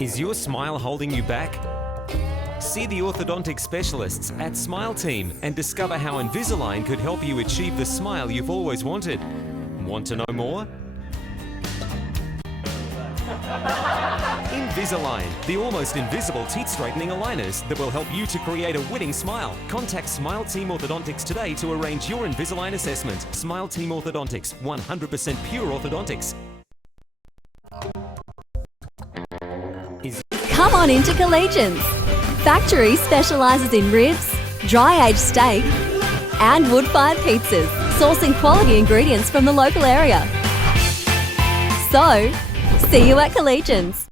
Is your smile holding you back? See the orthodontic specialists at Smile Team and discover how Invisalign could help you achieve the smile you've always wanted. Want to know more? Invisalign, the almost invisible teeth straightening aligners that will help you to create a winning smile. Contact Smile Team Orthodontics today to arrange your Invisalign assessment. Smile Team Orthodontics, 100% pure orthodontics. Come on into Collegians. Factory specialises in ribs, dry-aged steak and wood-fired pizzas, sourcing quality ingredients from the local area. So, see you at Collegians.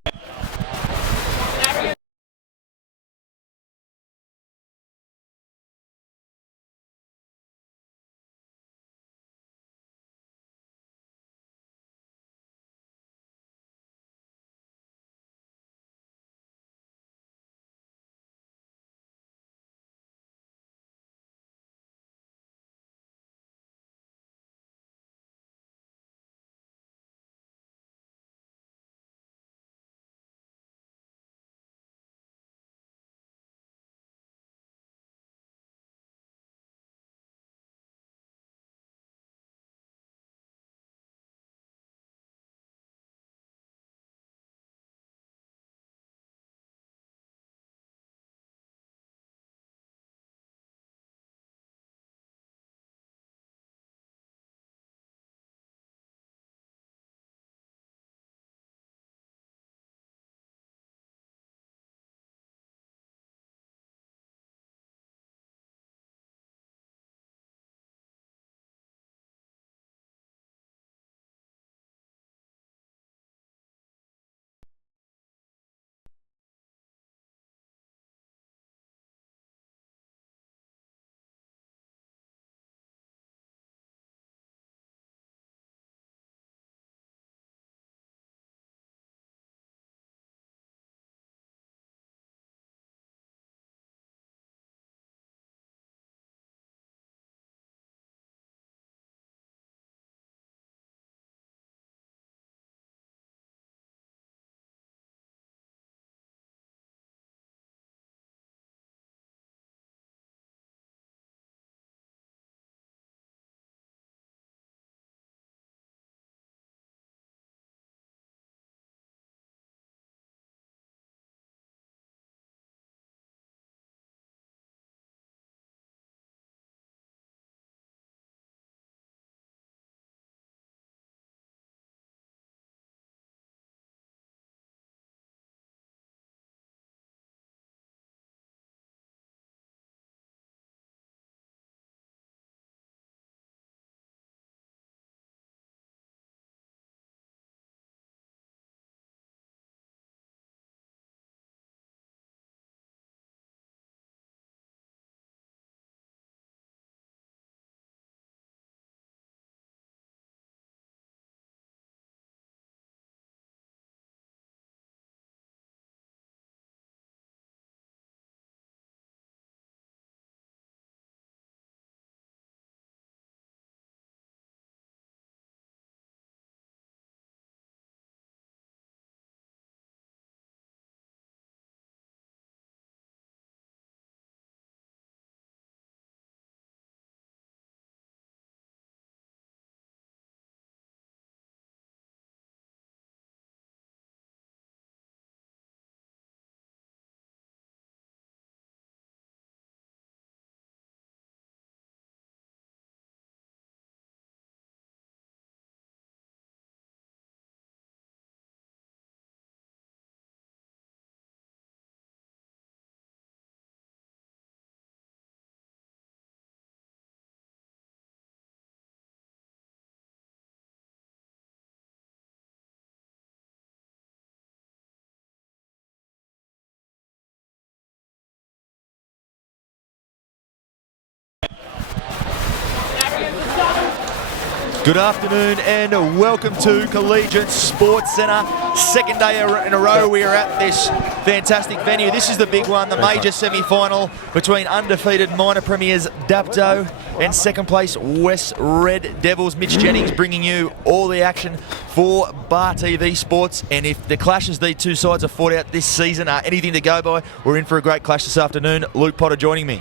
Good afternoon and welcome to Collegiate Sports Centre. Second day in a row we are at this fantastic venue. This is the big one, the major semi-final between undefeated minor premiers Dapto and second place West Red Devils. Mitch Jennings bringing you all the action for Bar TV Sports. And if the clashes these two sides have fought out this season are anything to go by, we're in for a great clash this afternoon. Luke Potter joining me.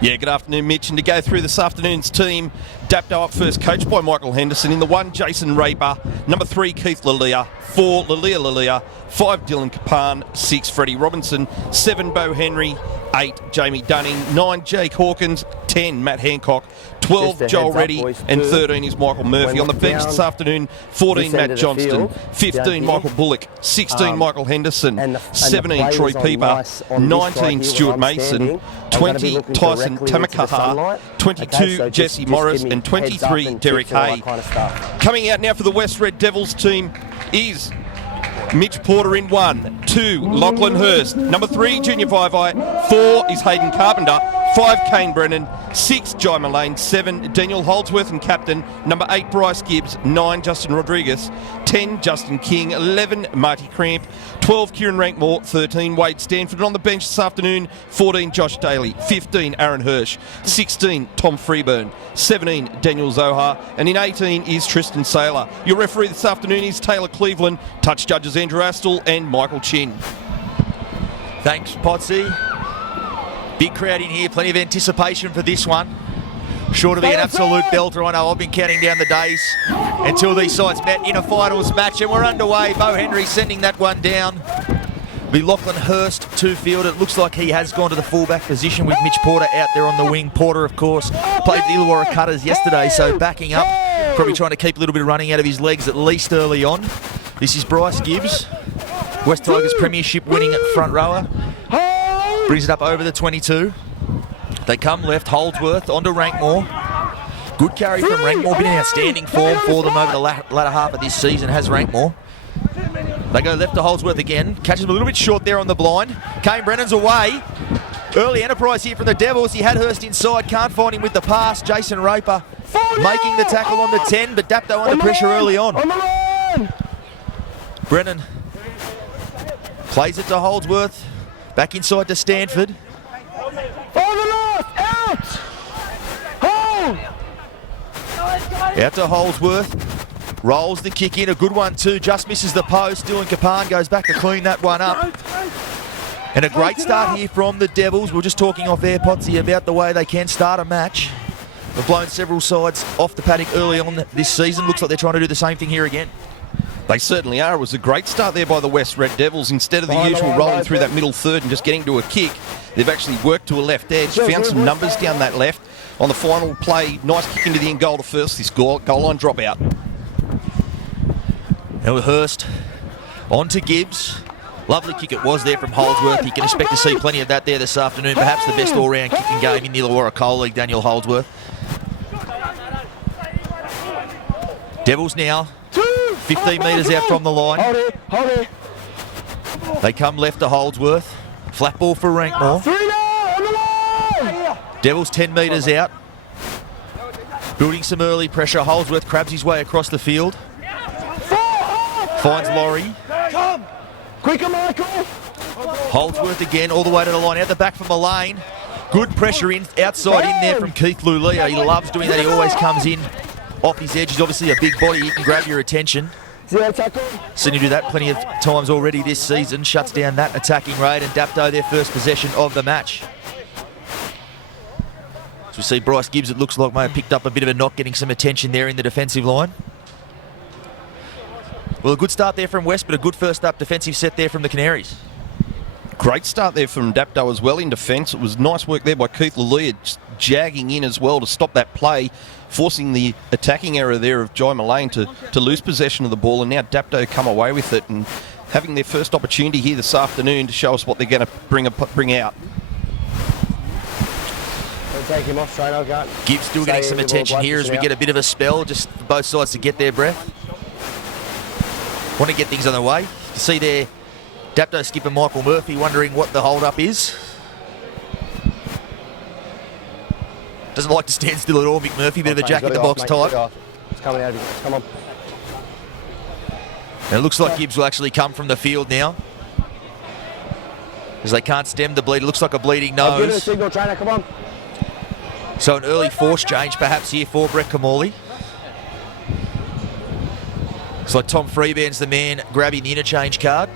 Yeah, good afternoon, Mitch. And to go through this afternoon's team, Dapto up first, coached by Michael Henderson. In the 1, Jason Raper. Number 3, Keith Lalia. 4, Lalia. 5, Dylan Capan. 6, Freddie Robinson. 7, Bo Henry. 8, Jamie Dunning. 9, Jake Hawkins. 10, Matt Hancock. 12, Joel Reddy. And 13 is Michael Murphy. On the bench this afternoon, 14, Matt Johnston. 15, Michael Bullock. 16, Michael Henderson. 17, Troy Pieper. 19, Stuart Mason. 20, Tyson Tamakaha. 22, Jesse Morris. And 23, Derek Hay. Coming out now for the West Red Devils team is Mitch Porter in 1, 2, Lachlan Hurst, number 3, Junior Vivai, 4 is Hayden Carpenter, 5, Kane Brennan, 6, Jai Mullane, 7, Daniel Holdsworth and captain, number 8, Bryce Gibbs, 9, Justin Rodriguez, 10, Justin King, 11, Marty Cramp, 12, Kieran Rankmore, 13, Wade Stanford. And on the bench this afternoon, 14, Josh Daly, 15, Aaron Hirsch, 16, Tom Freeburn, 17, Daniel Zohar, and in 18 is Tristan Saylor. Your referee this afternoon is Taylor Cleveland, touch judges Andrew Astle and Michael Chin. Thanks, Potsy. Big crowd in here, plenty of anticipation for this one. Sure to be an absolute belter. I know I've been counting down the days until these sides met in a finals match, and we're underway. Bo Henry sending that one down. Be Lachlan Hurst to field. It looks like he has gone to the fullback position with Mitch Porter out there on the wing. Porter, of course, played the Illawarra Cutters yesterday, so backing up, probably trying to keep a little bit of running out of his legs at least early on. This is Bryce Gibbs, West Tigers premiership winning front rower. Brings it up over the 22. They come left, Holdsworth onto Rankmore. Good carry from Rankmore, been in outstanding form for them over the latter half of this season, has Rankmore. They go left to Holdsworth again, catches him a little bit short there on the blind. Kane Brennan's away. Early enterprise here from the Devils. He had Hurst inside, can't find him with the pass. Jason Raper making the tackle on the 10, but Dapto under pressure early on. Brennan plays it to Holdsworth, back inside to Stanford. Out to Holdsworth, rolls the kick in, a good one too, just misses the post. Dylan Capan goes back to clean that one up. And a great start here from the Devils. We were just talking off air, Potsy, about the way they can start a match. They've blown several sides off the paddock early on this season. Looks like they're trying to do the same thing here again. They certainly are. It was a great start there by the West Red Devils. Instead of the usual rolling through that middle third and just getting to a kick, they've actually worked to a left edge, found some numbers down that left. On the final play, nice kick into the end goal to first this goal line dropout. Now Hurst on to Gibbs. Lovely kick it was there from Holdsworth. You can expect to see plenty of that there this afternoon. Perhaps the best all-round kicking game in the Illawarra Coal League, Daniel Holdsworth. Devils now 15 metres out from the line. They come left to Holdsworth. Flat ball for Rankmore. Devils 10 metres out. Building some early pressure. Holdsworth crabs his way across the field. Finds Laurie. Quicker, Michael! Holdsworth again, all the way to the line. Out the back from Mullane. Good pressure outside in there from Keith Lulia. He loves doing that. He always comes in off his edge. He's obviously a big body. He can grab your attention. Seen him do that plenty of times already this season. Shuts down that attacking raid, and Dapto their first possession of the match. As we see Bryce Gibbs, it looks like may have picked up a bit of a knock, getting some attention there in the defensive line. Well, a good start there from West, but a good first up defensive set there from the Canaries. Great start there from Dapto as well in defence. It was nice work there by Keith Lalia, just jagging in as well to stop that play, forcing the attacking error there of Jai Mullane to lose possession of the ball, and now Dapto come away with it and having their first opportunity here this afternoon to show us what they're going to bring out. Take him off straight, I'll Gibbs still getting some attention here as we get a bit of a spell, just for both sides to get their breath. Want to get things on the way. You see there, Dapto skipper Michael Murphy wondering what the hold-up is. Doesn't like to stand still at all, Mick Murphy, bit of a jack-in-the-box type. It's coming out of you. Come on. And it looks like Gibbs will actually come from the field now, as they can't stem the bleed. It looks like a bleeding I'll give it a nose. signal, trainer. Come on. So an early force change perhaps here for Brett Kamali. Looks like Tom Freeban's the man grabbing the interchange card.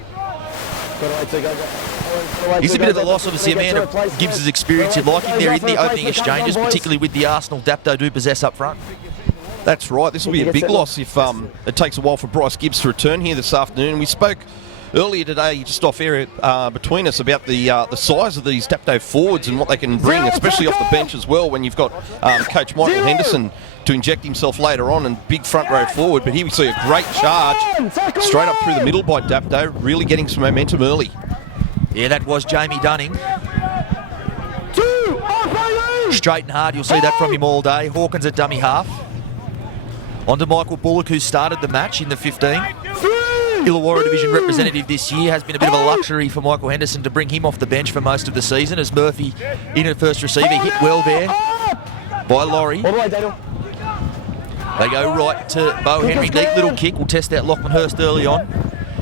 He's a bit of a loss, obviously, a man of Gibbs' experience. You'd like him there in the opening exchanges, particularly with the Arsenal Dapto do possess up front. That's right. This will be a big loss if it takes a while for Bryce Gibbs to return here this afternoon. We spoke earlier today, just off air between us, about the size of these Dapto forwards and what they can bring, especially off the bench as well, when you've got Coach Michael Henderson to inject himself later on and big front row forward. But here we see a great charge straight up through the middle by Dapto, really getting some momentum early. Yeah, that was Jamie Dunning. Straight and hard, you'll see that from him all day. Hawkins at dummy half. On to Michael Bullock, who started the match in the 15. Illawarra Division representative this year. Has been a bit of a luxury for Michael Henderson to bring him off the bench for most of the season, as Murphy in at first receiver, hit well there by Laurie. They go right to Bo Henry. Neat little kick. Will test out Lachlan Hurst early on.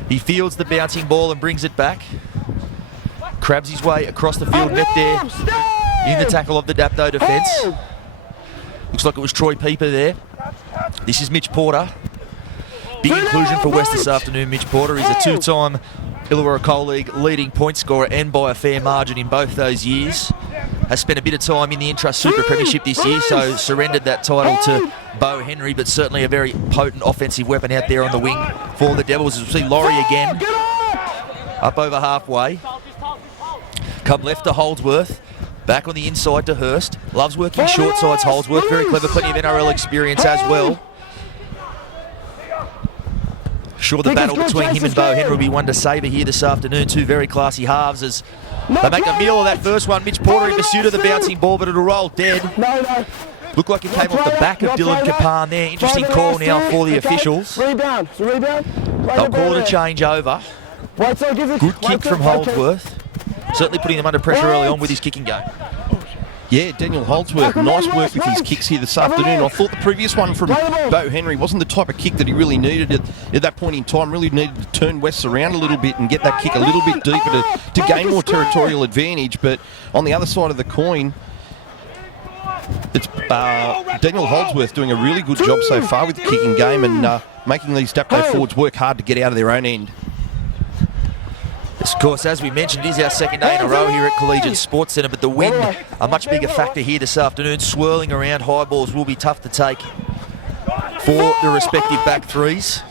He fields the bouncing ball and brings it back. Crabs his way across the field. Met there in the tackle of the Dapto defence. Looks like it was Troy Pieper there. This is Mitch Porter. Big inclusion for West this afternoon. Mitch Porter is a two-time Illawarra Coal League leading point scorer, and by a fair margin in both those years. Has spent a bit of time in the Intrust Super Premiership this year, so surrendered that title to Bo Henry, but certainly a very potent offensive weapon out there on the wing for the Devils. As we see Laurie again, up over halfway. Come left to Holdsworth. Back on the inside to Hurst. Loves working short sides, Holdsworth. Very clever, plenty of NRL experience as well. Sure, the battle between him and Bo Henry will be one to savour here this afternoon. Two very classy halves as they make a meal of that first one. Mitch Porter in pursuit of the bouncing ball, but it'll roll dead. Looked like it came off the back of Dylan Kapan there. Interesting call now for the officials. Rebound. They'll call it a change over. Good kick from Holdsworth. Certainly putting them under pressure early on with his kicking game. Yeah, Daniel Holdsworth, nice work with his kicks here this afternoon. I thought the previous one from Bo Henry wasn't the type of kick that he really needed at that point in time. Really needed to turn Wests around a little bit and get that kick a little bit deeper to gain more territorial advantage. But on the other side of the coin, it's Daniel Holdsworth doing a really good job so far with the kicking game and making these Dapto forwards work hard to get out of their own end. Of course, as we mentioned, it is our second day in a row here at Collegiate Sports Centre, but the wind, a much bigger factor here this afternoon. Swirling around, high balls will be tough to take for the respective back threes.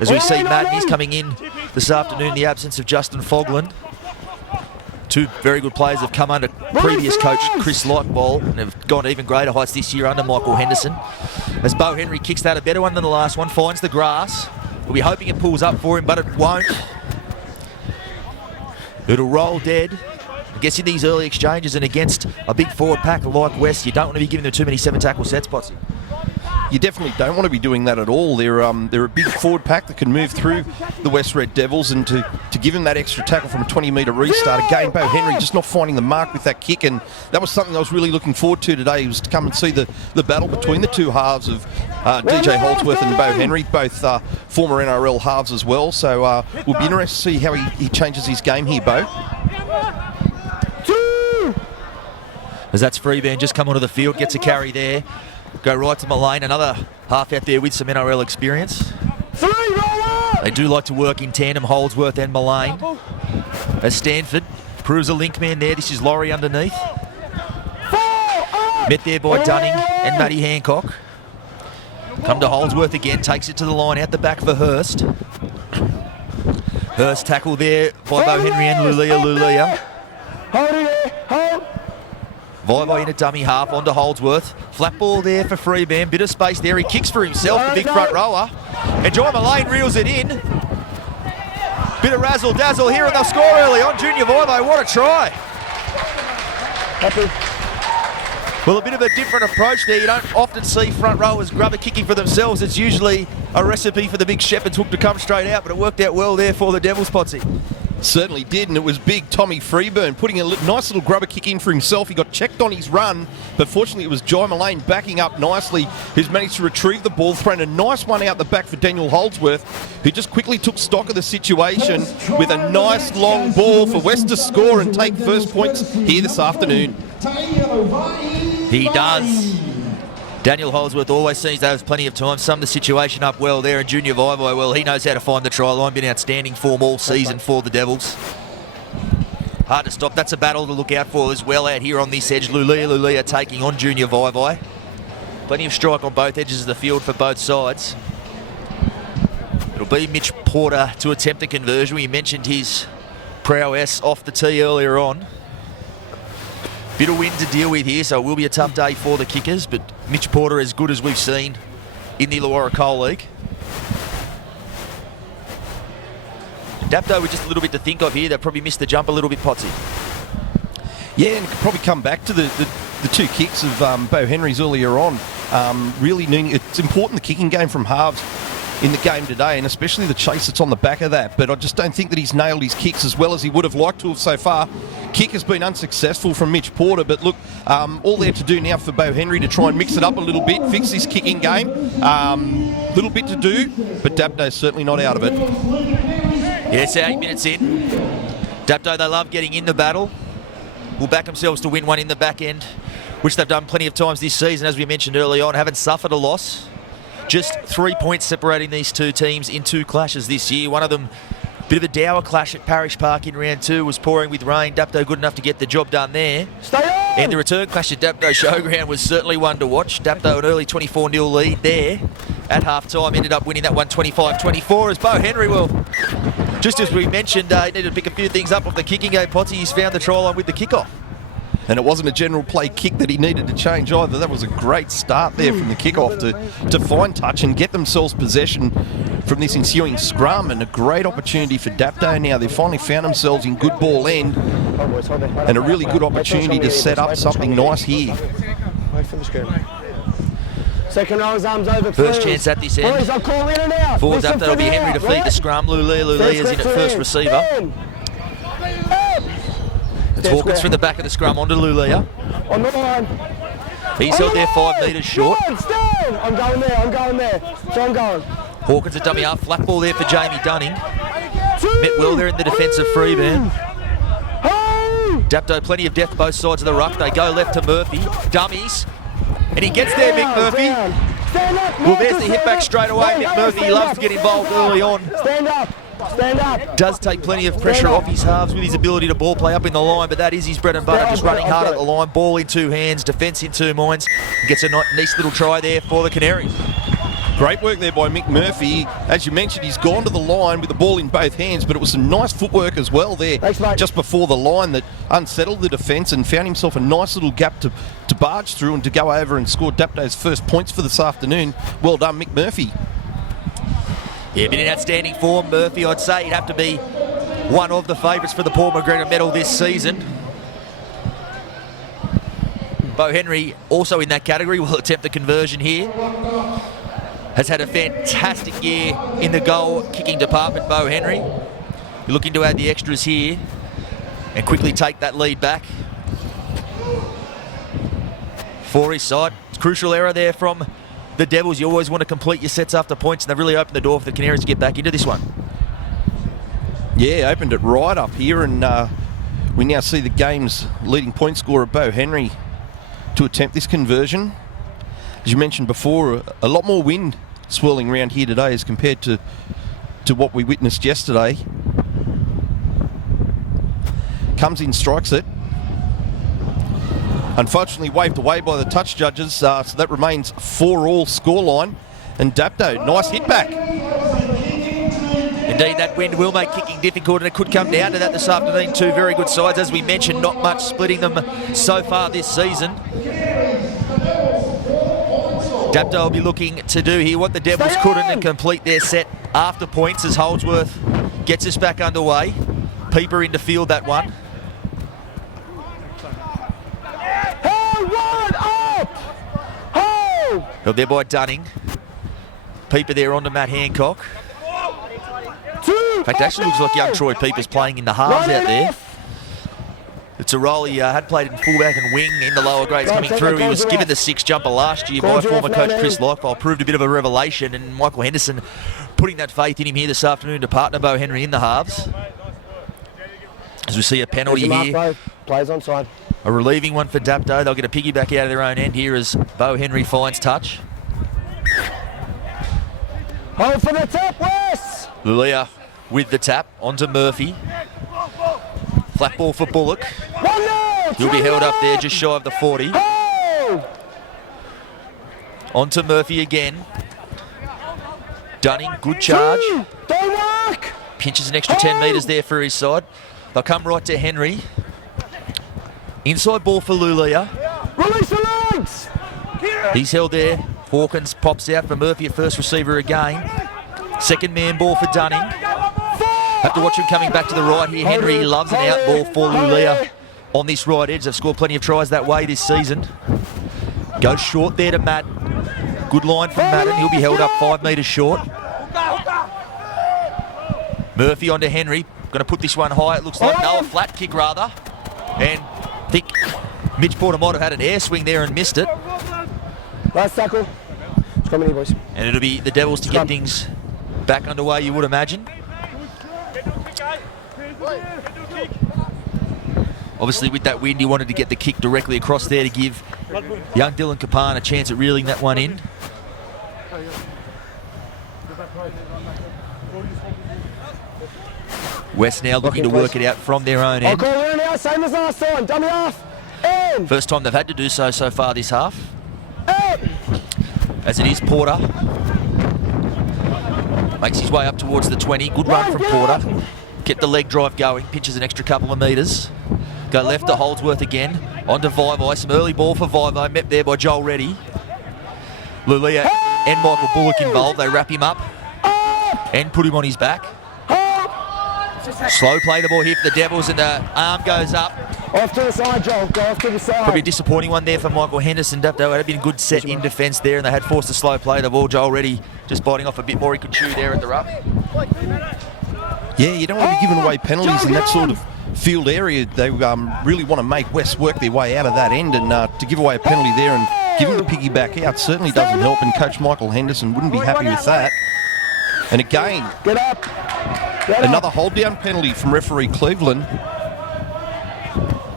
As we see Madden is coming in this afternoon, the absence of Justin Fogland. Two very good players have come under previous coach Chris Lightball and have gone to even greater heights this year under Michael Henderson. As Bo Henry kicks that, a better one than the last one, finds the grass. We'll be hoping it pulls up for him, but it won't. It'll roll dead. I guess in these early exchanges and against a big forward pack like West, you don't want to be giving them too many 7-tackle sets, Potsy. You definitely don't want to be doing that at all. They're a big forward pack that can move through the West Red Devils, and to give him that extra tackle from a 20-metre restart. Again, Bo Henry just not finding the mark with that kick, and that was something I was really looking forward to today, was to come and see the battle between the two halves of DJ Holdsworth and Bo Henry, both former NRL halves as well. So we'll be interested to see how he changes his game here, Bo. As that's Freeban just come onto the field, gets a carry there. Go right to Mullane, another half out there with some NRL experience. They do like to work in tandem, Holdsworth and Mullane. As Stanford proves a link man there, this is Laurie underneath. Met there by Dunning and Matty Hancock. Come to Holdsworth again, takes it to the line, out the back for Hurst. Hurst tackle there by Bo Henry and Lulia. Vivo in a dummy half, onto Holdsworth. Flat ball there for Freeban, bit of space there. He kicks for himself, the big front rower. And John Mullane reels it in. Bit of razzle-dazzle here, and they'll score early on. Junior Vivo, what a try. Well, a bit of a different approach there. You don't often see front rowers grubber kicking for themselves. It's usually a recipe for the big shepherd's hook to come straight out, but it worked out well there for the Devils, Potsy. Certainly did, and it was big Tommy Freeburn putting a nice little grubber kick in for himself. He got checked on his run, but fortunately it was Jai Mullane backing up nicely, who's managed to retrieve the ball, thrown a nice one out the back for Daniel Holdsworth, who just quickly took stock of the situation with a nice long ball for West to score and take first points here this afternoon. He does. Daniel Holdsworth always seems to have plenty of time, summed the situation up well there, and Junior Vaivai, well, he knows how to find the try line, been outstanding form all season for the Devils. Hard to stop, that's a battle to look out for as well out here on this edge. Lulia taking on Junior Vaivai. Plenty of strike on both edges of the field for both sides. It'll be Mitch Porter to attempt the conversion. We mentioned his prowess off the tee earlier on. Bit of wind to deal with here, so it will be a tough day for the kickers, but Mitch Porter as good as we've seen in the Illawarra Coal League. Dapto with just a little bit to think of here. They probably missed the jump a little bit, Potsy. Yeah, and it could probably come back to the two kicks of Bo Henry's earlier on. Really needing, it's important the kicking game from halves in the game today, and especially the chase that's on the back of that. But I just don't think that he's nailed his kicks as well as he would have liked to have so far. Kick has been unsuccessful from Mitch Porter, but look, all there to do now for Bo Henry to try and mix it up a little bit, fix this kicking game. Little bit to do, but Dapto's certainly not out of it. Yeah, it's 8 minutes in. Dapto, they love getting in the battle. Will back themselves to win one in the back end, which they've done plenty of times this season, as we mentioned early on, haven't suffered a loss. Just 3 points separating these two teams in 2 clashes this year. One of them, bit of a dour clash at Parish Park in round 2, was pouring with rain. Dapto good enough to get the job done there. Stay on! And the return clash at Dapto Showground was certainly one to watch. Dapto an early 24-0 lead there at half-time. Ended up winning that one 25-24 as Bo Henry will. Just as we mentioned, he needed to pick a few things up off the kicking game. Potsy, he's found the try line with the kickoff. And it wasn't a general play kick that he needed to change either. That was a great start there from the kickoff to find touch and get themselves possession from this ensuing scrum, and a great opportunity for Dapto now. They've finally found themselves in good ball end and a really good opportunity to set up something nice here. Wait for the scrum. Second row's arms over, First chance at this end. Boys, I'll call in and out. For Listen Dapto, it'll be for Henry to feed the scrum. Lulia's in at first receiver. It's Hawkins from the back of the scrum onto Lulia. On the line. He's held there 5 metres short. Stand. I'm going there. So I'm going. Hawkins a dummy half. Flat ball there for Jamie Dunning. Met well there in the defensive freeman. Dapto, plenty of depth both sides of the ruck. They go left to Murphy. Dummies. And he gets there, Mick Murphy. Well, there's the hit back straight away. Mick Murphy loves to get involved early on. Stand up. Does take plenty of pressure off his halves with his ability to ball play up in the line, but that is his bread and butter, just running hard at the line, ball in 2 hands, defence in 2 minds. Gets a nice little try there for the Canaries. Great work there by Mick Murphy. As you mentioned, he's gone to the line with the ball in both hands, but it was some nice footwork as well there. Thanks, mate. Just before the line that unsettled the defence and found himself a nice little gap to barge through and to go over and score Dapto's first points for this afternoon. Well done, Mick Murphy. Yeah, been in outstanding form, Murphy. I'd say he'd have to be one of the favourites for the Paul McGregor medal this season. Bo Henry, also in that category, will attempt the conversion here. Has had a fantastic year in the goal kicking department, Bo Henry. You're looking to add the extras here and quickly take that lead back for his side. Crucial error there from the Devils. You always want to complete your sets after points, and they've really opened the door for the Canaries to get back into this one. Yeah, opened it right up here, and we now see the game's leading point scorer, Bo Henry, to attempt this conversion. As you mentioned before, a lot more wind swirling around here today as compared to what we witnessed yesterday. Comes in, strikes it. Unfortunately waved away by the touch judges, so that remains 4-all scoreline. And Dapto, nice hit back. Indeed, that wind will make kicking difficult, and it could come down to that this afternoon. 2 very good sides. As we mentioned, not much splitting them so far this season. Dapto will be looking to do here what the Devils couldn't and complete their set after points as Holdsworth gets us back underway. Peeper in to field that one. Held there by Dunning. Peeper there onto Matt Hancock. In fact, it actually looks like young Troy Peeper's playing in the halves out there. It's a role he had played in fullback and wing in the lower grades coming through. He was given the 6 jumper last year by former coach Chris Lockfall. Proved a bit of a revelation, and Michael Henderson putting that faith in him here this afternoon to partner Bo Henry in the halves. As we see a penalty here. Players onside. A relieving one for Dapto. They'll get a piggyback out of their own end here as Bo Henry finds touch. Hold for the tap, Wes! Lulia with the tap onto Murphy. Flat ball for Bullock. He'll be held up there just shy of the 40. Onto Murphy again. Dunning, good charge. Pinches an extra 10 metres there for his side. They'll come right to Henry. Inside ball for Lulia. Release the legs! He's held there. Hawkins pops out for Murphy at first receiver again. Second man ball for Dunning. Have to watch him coming back to the right here. Henry loves an out ball for Lulia on this right edge. They've scored plenty of tries that way this season. Goes short there to Matt. Good line from Madden. He'll be held up 5 metres short. Murphy onto Henry. Going to put this one high, it looks like. No, a flat kick rather. And I think Mitch Porter might have had an air swing there and missed it. Last tackle. It's coming here, boys. And it'll be the Devils to get things back underway, you would imagine. Obviously, with that wind, he wanted to get the kick directly across there to give young Dylan Kapan a chance at reeling that one in. West now looking to work it out from their own I'll end. call it now, same as last time. Dummy half. In. First time they've had to do so far this half. As it is Porter. Makes his way up towards the 20. Good run from Porter. Get the leg drive going. Pinches an extra couple of metres. Go left to Holdsworth again. On to Vivai. Some early ball for Vivai. Met there by Joel Reddy. Lulia and Michael Bullock involved. They wrap him up and put him on his back. Slow play the ball here for the Devils, and the arm goes up. Off to the side, Joel. Go off to the side. Probably a disappointing one there for Michael Henderson. Dapto had been a good set in defence there, and they had forced a slow play. The ball, Joel already just biting off a bit more he could chew there at the ruck. Yeah, you don't want to be giving away penalties in that sort of field area. They really want to make West work their way out of that end, and to give away a penalty there and give him the piggyback out certainly doesn't help, and Coach Michael Henderson wouldn't be happy with that. And again, Get up. another hold down penalty from referee Cleveland.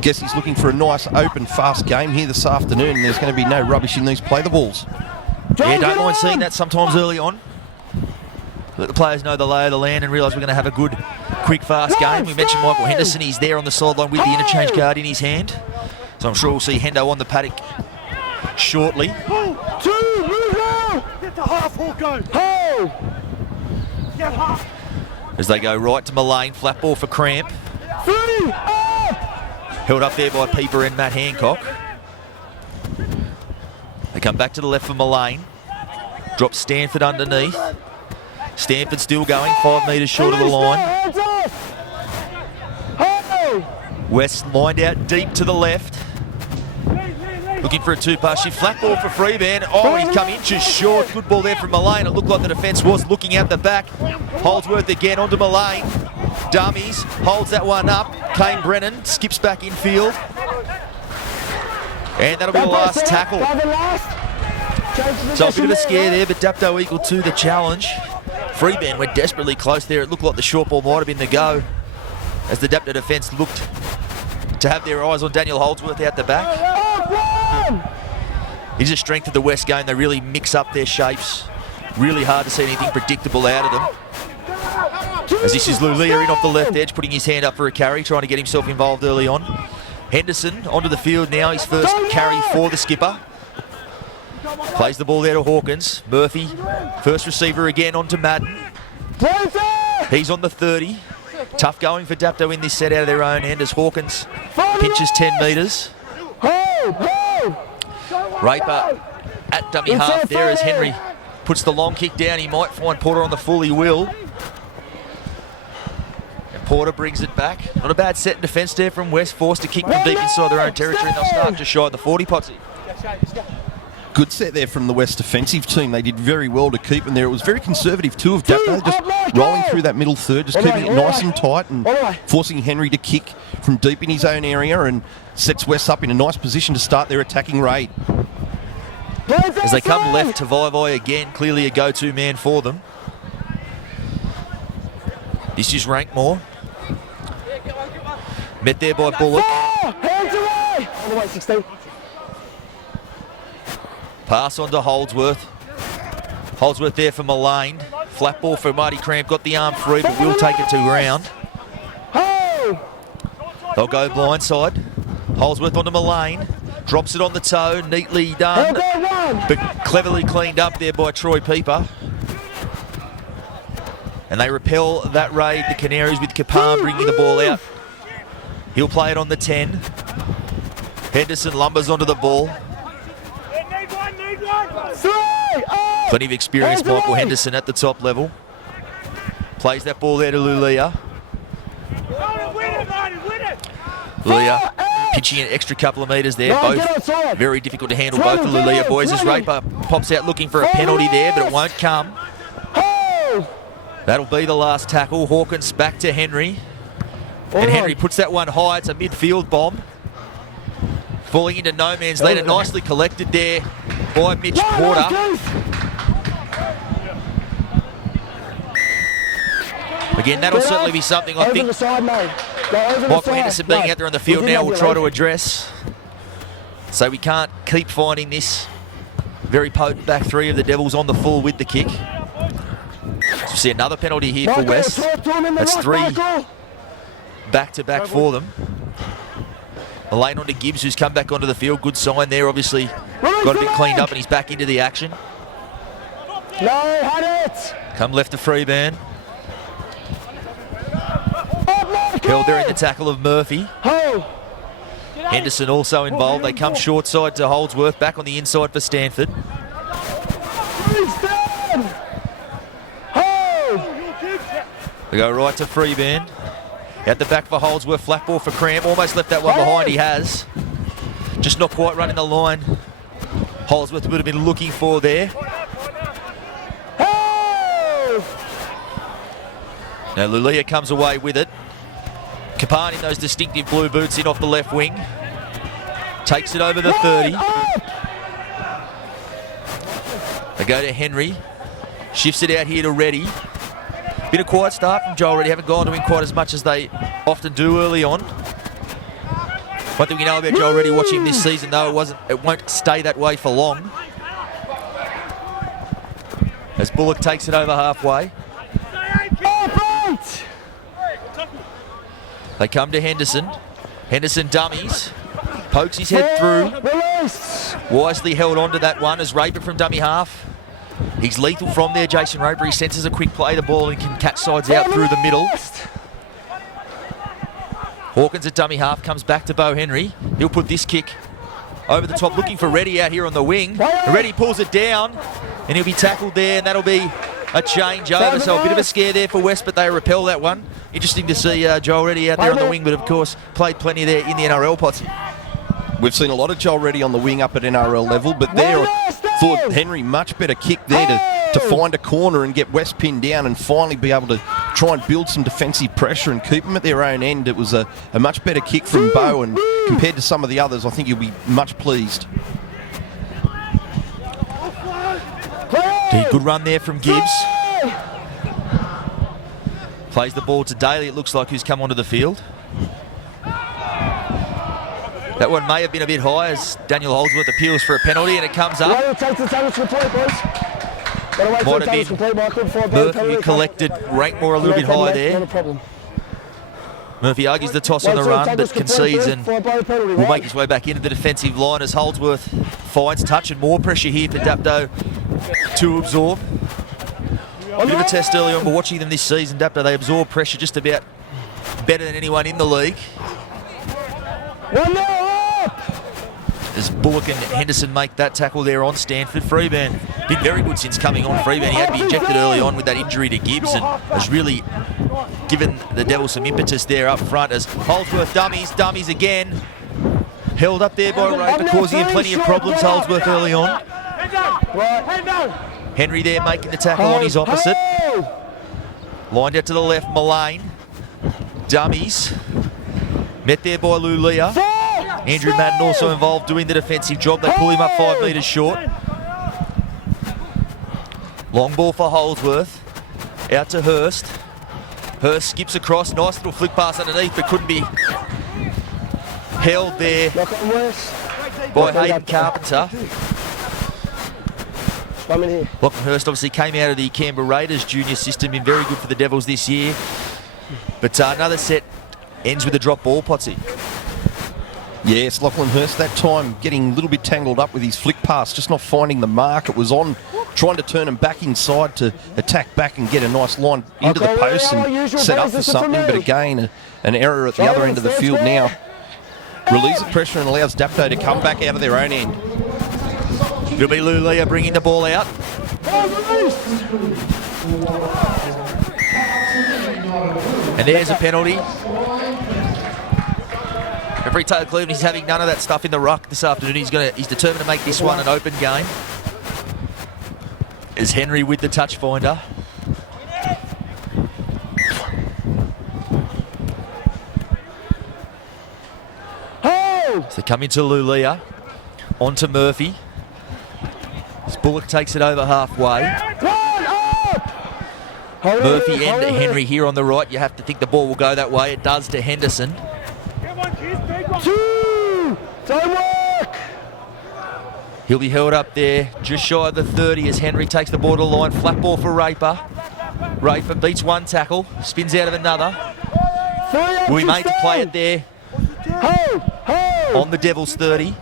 Guess he's looking for a nice, open, fast game here this afternoon, and there's going to be no rubbish in these play the balls. Yeah, don't mind seeing that sometimes early on. Let the players know the lay of the land and realise we're going to have a good, quick, fast game. We mentioned Michael Henderson. He's there on the sideline with the interchange card in his hand. So I'm sure we'll see Hendo on the paddock shortly. Get to half, Hawko. Hold. Get half. As they go right to Mullane. Flat ball for Cramp. Held up there by Peeper and Matt Hancock. They come back to the left for Mullane. Drops Stanford underneath. Stanford still going, 5 metres short of the line. West lined out deep to the left. Looking for a two-pass shift. Flat ball for Freeman. Oh, he's come inches short. Good ball there from Mullane. It looked like the defence was looking out the back. Holdsworth again onto Mullane. Dummies. Holds that one up. Kane Brennan skips back infield. And that'll be the last tackle. So a bit of a scare there, but Dapto equal to the challenge. Freeman went desperately close there. It looked like the short ball might have been the go as the Dapto defence looked to have their eyes on Daniel Holdsworth out the back. It is a strength of the West game. They really mix up their shapes. Really hard to see anything predictable out of them. As this is Lulia in off the left edge, putting his hand up for a carry, trying to get himself involved early on. Henderson onto the field now, his first carry for the skipper. Plays the ball there to Hawkins. Murphy, first receiver again onto Madden. He's on the 30. Tough going for Dapto in this set out of their own end as Hawkins pinches 10 metres. Raper at dummy half there as Henry puts the long kick down. He might find Porter on the full, he will. And Porter brings it back. Not a bad set in defence there from West, forced to kick from deep inside their own territory, and they'll start just shy of the 40, Potsy. Good set there from the West defensive team. They did very well to keep them there. It was very conservative too of Dapto, just rolling through that middle third, just keeping it nice and tight and forcing Henry to kick from deep in his own area, and sets West up in a nice position to start their attacking raid. As they come left to Vai again, clearly a go-to man for them. This is Rankmore. Met there by Bullock. Hands away! On the way, 16. Pass on to Holdsworth. Holdsworth there for Mullane. Flat ball for Marty Cramp. Got the arm free, but will take it to ground. They'll go blindside. Holdsworth onto Mullane. Drops it on the toe. Neatly done, but cleverly cleaned up there by Troy Pieper. And they repel that raid, the Canaries, with Kapan bringing the ball out. He'll play it on the 10. Henderson lumbers onto the ball. Plenty of experience, Michael Henderson at the top level. Plays that ball there to Lulia. Lulia pitching an extra couple of metres there. Both very difficult to handle, both the Lulia boys, as Raper pops out looking for a penalty there, but it won't come. That'll be the last tackle. Hawkins back to Henry. And Henry puts that one high. It's a midfield bomb. Falling into no man's land, and nicely collected there by Mitch Porter. Again, that'll certainly be something I think Michael Henderson being out there on the field now will try to address. So we can't keep finding this very potent back three of the Devils on the full with the kick. So see another penalty here for West. That's 3 back-to-back for them. Mullane onto Gibbs, who's come back onto the field. Good sign there, obviously. Got a bit cleaned up and he's back into the action. Come left to Freeburn. Held there in the tackle of Murphy. Henderson also involved. They come short side to Holdsworth. Back on the inside for Stanford. They go right to Freeburn. Out the back for Holdsworth. Flat ball for Cram. Almost left that one behind. He has. Just not quite running the line. Holdsworth would have been looking for there. Now Lulia comes away with it. Kapan in those distinctive blue boots in off the left wing. Takes it over the 30. They go to Henry. Shifts it out here to Reddy. Bit of quiet start from Joel Reddy. Haven't gone to him quite as much as they often do early on. One thing we know about Joel Reddy watching him this season, though, it won't stay that way for long. As Bullock takes it over halfway. They come to Henderson. Henderson dummies. Pokes his head through. Wisely held on to that one as Raper from dummy half. He's lethal from there, Jason Raper. He senses a quick play the ball and can catch sides out through the middle. Hawkins at dummy half, comes back to Bo Henry. He'll put this kick over the top, looking for Reddy out here on the wing. Reddy pulls it down and he'll be tackled there, and that'll be a change over. So a bit of a scare there for West, but they repel that one. Interesting to see Joel Reddy out there on the wing, but of course played plenty there in the NRL, Potsy. We've seen a lot of Joel Reddy on the wing up at NRL level, but there I thought Henry much better kick there to find a corner and get West pinned down and finally be able to try and build some defensive pressure and keep them at their own end. It was a much better kick from Bo, and compared to some of the others, I think you'll be much pleased. Good run there from Gibbs. Plays the ball to Daly, it looks like, who's come onto the field. That one may have been a bit high as Daniel Holdsworth appeals for a penalty, and it comes up. Might have been Murphy who collected Rankmore a little bit high there. Murphy argues the toss on the run, but concedes and will make his way back into the defensive line as Holdsworth finds touch, and more pressure here for Dapto to absorb. A bit of a test early on, but watching them this season, Dapto, they absorb pressure just about better than anyone in the league. As Bullock and Henderson make that tackle there on Stanford. Freeburn been very good since coming on. Freeburn, he had to be injected early on with that injury to Gibbs and has really given the Devils some impetus there up front as Holdsworth dummies again. Held up there by Raper, causing him plenty of problems, Holdsworth, early on. Henry there making the tackle on his opposite. Lined out to the left, Mullane. Dummies. Met there by Lulia. Andrew Madden also involved doing the defensive job. They pull him up 5 metres short. Long ball for Holdsworth. Out to Hurst. Hurst skips across. Nice little flick pass underneath, but couldn't be held there by Hayden Carpenter. Lachlan Hurst obviously came out of the Canberra Raiders junior system, been very good for the Devils this year. But another set ends with a drop ball, Potsy. Yes, Lachlan Hurst that time getting a little bit tangled up with his flick pass, just not finding the mark. It was on, trying to turn him back inside to attack back and get a nice line into the post and set up for something. But again, an error at the other end of the field now. Relieves the pressure and allows Dapto to come back out of their own end. It'll be Lulia bringing the ball out. And there's a penalty. Referee Taylor Cleveland, he's having none of that stuff in the ruck this afternoon. He's determined to make this one an open game. Is Henry with the touch finder. So they come into Lulia, onto Murphy. As Bullock takes it over halfway. Murphy and Henry here on the right. You have to think the ball will go that way. It does to Henderson. He'll be held up there just shy of the 30 as Henry takes the borderline. Flat ball for Raper. Raper beats one tackle, spins out of another. Will be made to play it there on the Devils 30.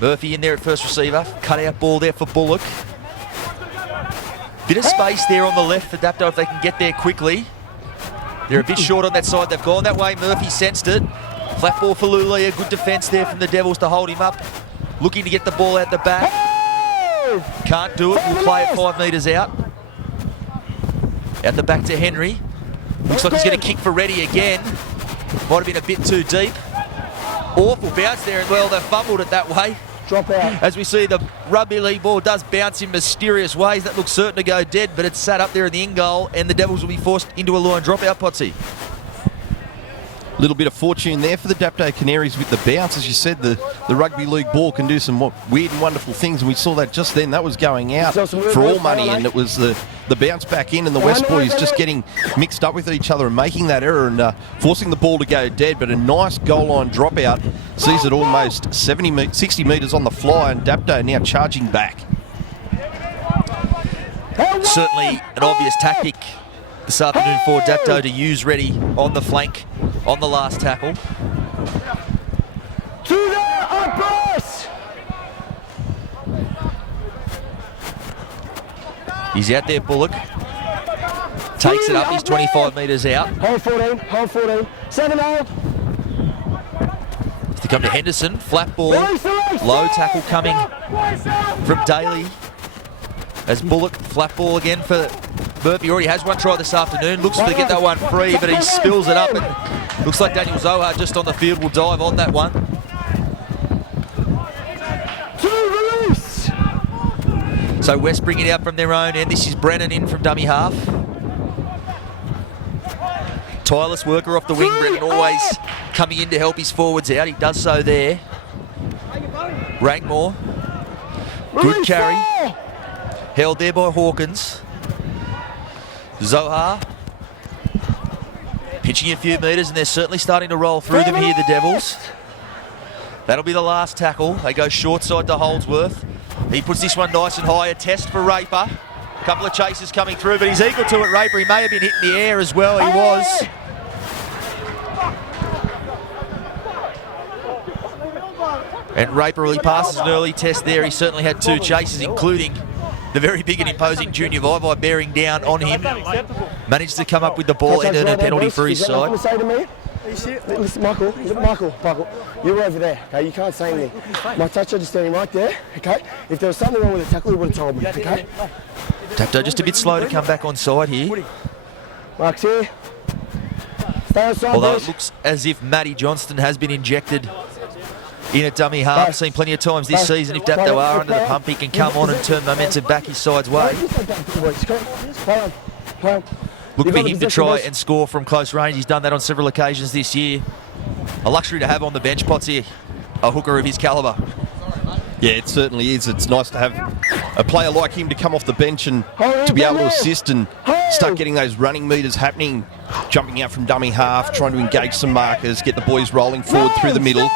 Murphy in there at first receiver. Cut out ball there for Bullock. Bit of space there on the left for Dapto if they can get there quickly. They're a bit short on that side. They've gone that way. Murphy sensed it. Flat ball for Lulia. Good defence there from the Devils to hold him up. Looking to get the ball out the back. Can't do it. We'll play it 5 metres out. Out the back to Henry. Looks like he's going to kick for Reddy again. Might have been a bit too deep. Awful bounce there, and well, they fumbled it that way. Drop out. As we see, the rugby league ball does bounce in mysterious ways. That looks certain to go dead, but it's sat up there in the end goal, and the Devils will be forced into a line dropout, Potsy. Little bit of fortune there for the Dapto Canaries with the bounce. As you said, the rugby league ball can do some weird and wonderful things, and we saw that just then. That was going out for all money, and it was the bounce back in, and the West boys just getting mixed up with each other and making that error and forcing the ball to go dead. But a nice goal line dropout sees it almost 60 metres on the fly, and Dapto now charging back. Certainly an obvious tactic this afternoon for Dapto to use Reddy on the flank on the last tackle. To the uppermost. He's out there, Bullock. Takes it up, he's 25 metres out. Hold 14, hold 14. 7 hold. To come to Henderson, flat ball. Low tackle coming from Daly. As Bullock, flat ball again for Murphy. Already has one try this afternoon. Looks to get that one free, but he spills it up. And looks like Daniel Zohar just on the field will dive on that one. So West bring it out from their own end. This is Brennan in from dummy half. Tireless worker off the wing. Brennan always coming in to help his forwards out. He does so there. Rankmore. Good carry. Held there by Hawkins. Zohar. Pitching a few metres, and they're certainly starting to roll through them here, the Devils. That'll be the last tackle. They go short side to Holdsworth. He puts this one nice and high. A test for Raper. A couple of chases coming through, but he's equal to it, Raper. He may have been hit in the air as well. He was. And Raper really passes an early test there. He certainly had 2 chases, including the very big and imposing Junior Vivai bearing down on him. Managed to come up with the ball and earn a penalty for his side. Listen, Michael, you're over there, okay? You can't say anything. My toucher just standing right there, okay? If there was something wrong with the tackle, he would have told me, okay? Dapto just a bit slow to come back on side here. Mark's here. Stay on side, Although boys. it looks as if Matty Johnston has been injected in at dummy half. I've seen plenty of times this season. If Dapto are under the pump, he can come on and turn momentum back his side's way. Looking for him to try and score from close range. He's done that on several occasions this year. A luxury to have on the bench, Potsy, a hooker of his calibre. Yeah, it certainly is. It's nice to have a player like him to come off the bench and to be able to assist and start getting those running meters happening, jumping out from dummy half, trying to engage some markers, get the boys rolling forward through the middle.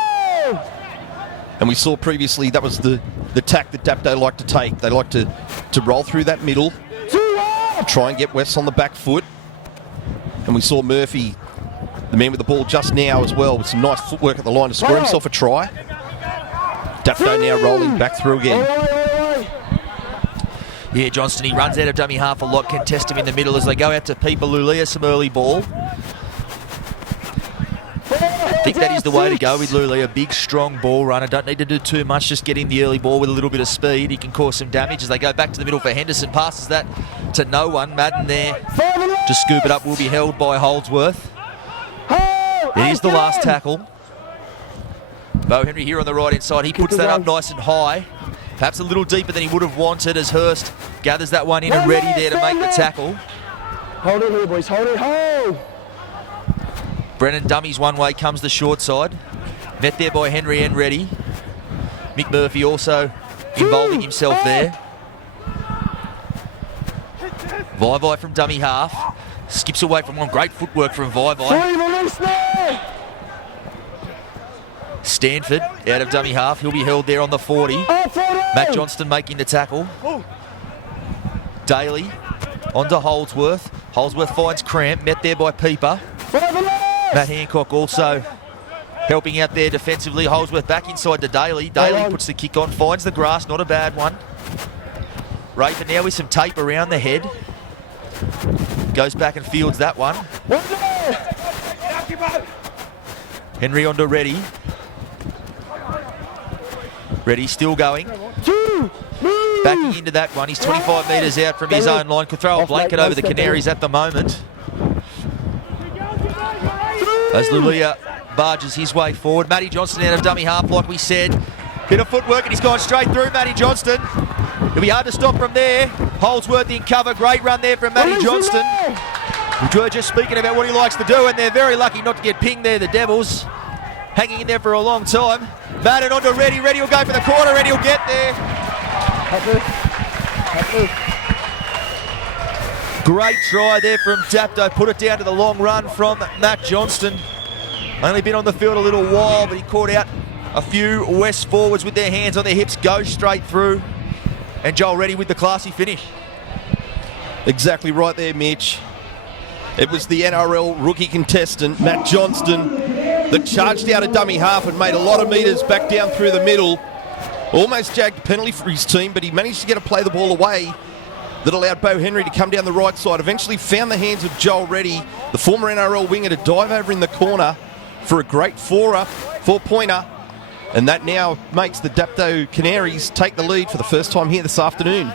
And we saw previously that was the tack that Dapto like to take. They like to roll through that middle, try and get West on the back foot. And we saw Murphy, the man with the ball just now as well, with some nice footwork at the line to score himself a try. Dapto now rolling back through again. Yeah, Johnston, he runs out of dummy half a lot, can test him in the middle as they go out to Peeper Lulia, some early ball. I think that is the way to go with Lulia, big, strong ball runner. Don't need to do too much, just get in the early ball with a little bit of speed. He can cause some damage as they go back to the middle for Henderson. Passes that to no one. Madden there to scoop it up, will be held by Holdsworth. It is the last tackle. Bo Henry here on the right-hand side. He puts that up nice and high. Perhaps a little deeper than he would have wanted as Hurst gathers that one in and ready there to make the tackle. Hold it here, boys. Hold it. Hold. Brennan dummies one way, comes the short side. Met there by Henry and ready. Mick Murphy also involving himself there. Vaivai from dummy half. Skips away from one. Great footwork from Vaivai. Stanford out of dummy half. He'll be held there on the 40. Matt Johnston making the tackle. Daly onto Holdsworth. Holdsworth finds Cramp. Met there by Peeper. Matt Hancock also helping out there defensively. Holdsworth back inside to Daly. Daly puts the kick on. Finds the grass. Not a bad one. Raper now with some tape around the head. Goes back and fields that one. Henry onto Reddy. Reddy still going. Backing into that one. He's 25 metres out from his own line. Could throw a blanket over the Canaries at the moment. As Lulia barges his way forward. Matty Johnston out of dummy half, like we said. Bit of footwork and he's gone straight through Matty Johnston. It'll be hard to stop from there. Holdsworth in cover. Great run there from Matty Johnston. We were just speaking about what he likes to do, and they're very lucky not to get pinged there, the Devils. Hanging in there for a long time. Madden onto Reddy. Reddy will go for the corner. Reddy will get there. Great try there from Dapto. Put it down to the long run from Matt Johnston. Only been on the field a little while, but he caught out a few West forwards with their hands on their hips. Goes straight through. And Joel Reddy with the classy finish. Exactly right there, Mitch. It was the NRL rookie contestant, Matt Johnston, that charged out a dummy half and made a lot of metres back down through the middle. Almost jagged a penalty for his team, but he managed to get a play the ball away that allowed Bo Henry to come down the right side. Eventually found the hands of Joel Reddy, the former NRL winger, to dive over in the corner for a great four-pointer. And that now makes the Dapto Canaries take the lead for the first time here this afternoon.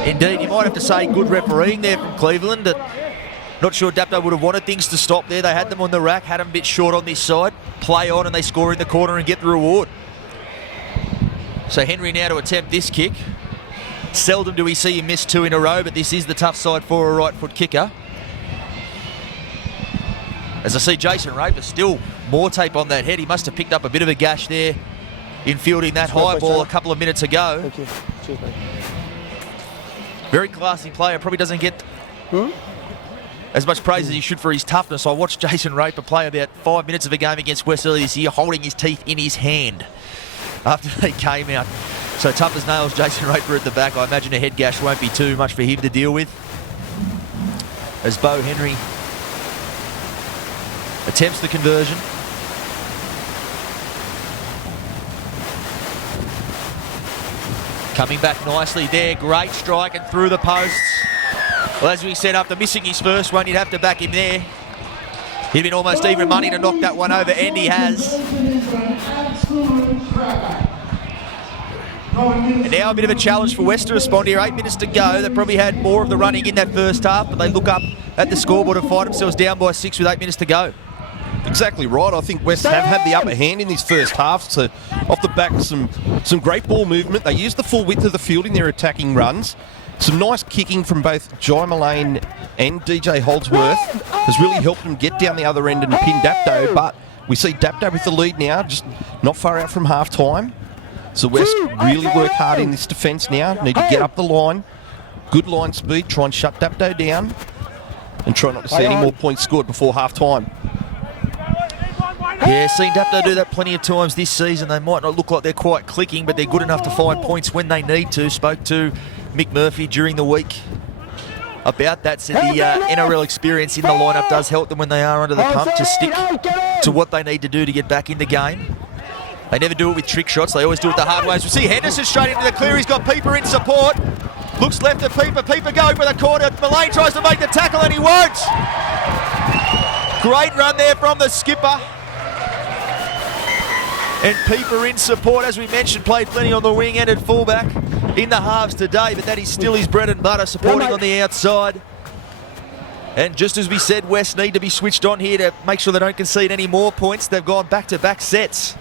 Indeed, you might have to say good refereeing there from Cleveland. Not sure Dapto would have wanted things to stop there. They had them on the rack, had them a bit short on this side. Play on and they score in the corner and get the reward. So Henry now to attempt this kick. Seldom do we see him miss two in a row, but this is the tough side for a right foot kicker. As I see Jason Raper, still more tape on that head. He must have picked up a bit of a gash there in fielding that high ball a couple of minutes ago. Thank you. Cheers, mate. Very classy player. Probably doesn't get as much praise as he should for his toughness. I watched Jason Raper play about 5 minutes of a game against West earlier this year, holding his teeth in his hand after they came out. So tough as nails, Jason Raper at the back. I imagine a head gash won't be too much for him to deal with. As Bo Henry attempts the conversion. Coming back nicely there. Great strike and through the posts. Well, as we said, after missing his first one, you'd have to back him there. He'd been almost even money to knock that one over, and he has. And now a bit of a challenge for West to respond here. 8 minutes to go. They probably had more of the running in that first half, but they look up at the scoreboard and find themselves down by 6 with 8 minutes to go. exactly right. I think West have had the upper hand in this first half. So off the back of some great ball movement. They used the full width of the field in their attacking runs. Some nice kicking from both Jai Mullane and DJ Holdsworth has really helped them get down the other end and pin Dapto. But we see Dapto with the lead now, just not far out from half time. So West really work hard in this defence now. Need to get up the line. Good line speed. Try and shut Dapto down. And try not to see any more points scored before half time. Yeah, seen Dapto do that plenty of times this season. They might not look like they're quite clicking, but they're good enough to find points when they need to. Spoke to Mick Murphy during the week about that. Said the NRL experience in the lineup does help them when they are under the pump to stick to what they need to do to get back in the game. They never do it with trick shots. They always do it the hard ways. We see Henderson straight into the clear. He's got Pieper in support. Looks left at Pieper. Pieper going for the corner. Mullane tries to make the tackle and he won't. Great run there from the skipper. And Pieper in support, as we mentioned, played plenty on the wing and at fullback in the halves today, but that is still his bread and butter, supporting on the outside. And just as we said, West need to be switched on here to make sure they don't concede any more points. They've gone back-to-back sets.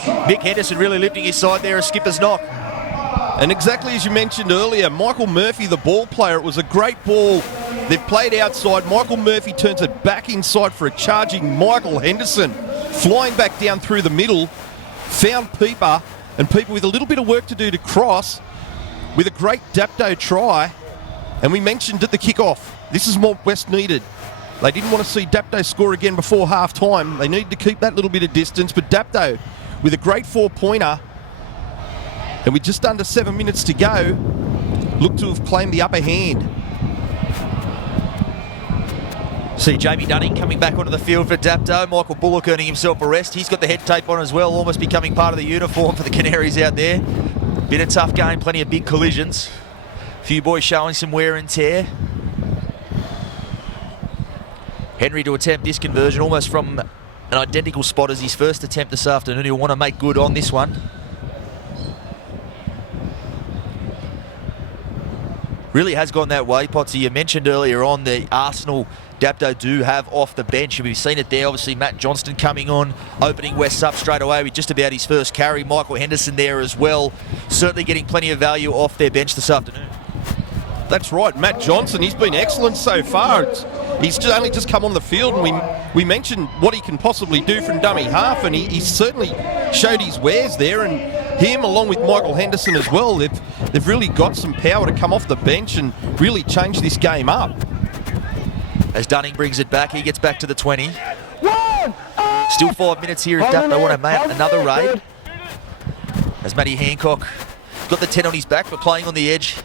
Mick Henderson really lifting his side there, a skipper's knock. And exactly as you mentioned earlier, Michael Murphy, the ball player, it was a great ball. They've played outside. Michael Murphy turns it back inside for a charging Michael Henderson. Flying back down through the middle, found Pieper, and Pieper with a little bit of work to do to cross with a great Dapto try. And we mentioned at the kickoff, this is what West needed. They didn't want to see Dapto score again before half time. They needed to keep that little bit of distance, but Dapto with a great 4-pointer, and with just under 7 minutes to go, looked to have claimed the upper hand. See Jamie Dunning coming back onto the field for Dapto. Michael Bullock earning himself a rest. He's got the head tape on as well, almost becoming part of the uniform for the Canaries out there. Been a tough game, plenty of big collisions. A few boys showing some wear and tear. Henry to attempt this conversion almost from an identical spot as his first attempt this afternoon. He'll want to make good on this one. Really has gone that way, Potsy. You mentioned earlier on the Arsenal Dapto do have off the bench, and we've seen it there. Obviously, Matt Johnston coming on, opening West up straight away with just about his first carry. Michael Henderson there as well. Certainly getting plenty of value off their bench this afternoon. That's right, Matt Johnson, he's been excellent so far. He's only just come on the field, and we mentioned what he can possibly do from dummy half, and he certainly showed his wares there, and him along with Michael Henderson as well, they've really got some power to come off the bench and really change this game up. As Dunning brings it back, he gets back to the 20. Still 5 minutes here at Dapto. Want to mount another raid. As Matty Hancock got the 10 on his back, but playing on the edge.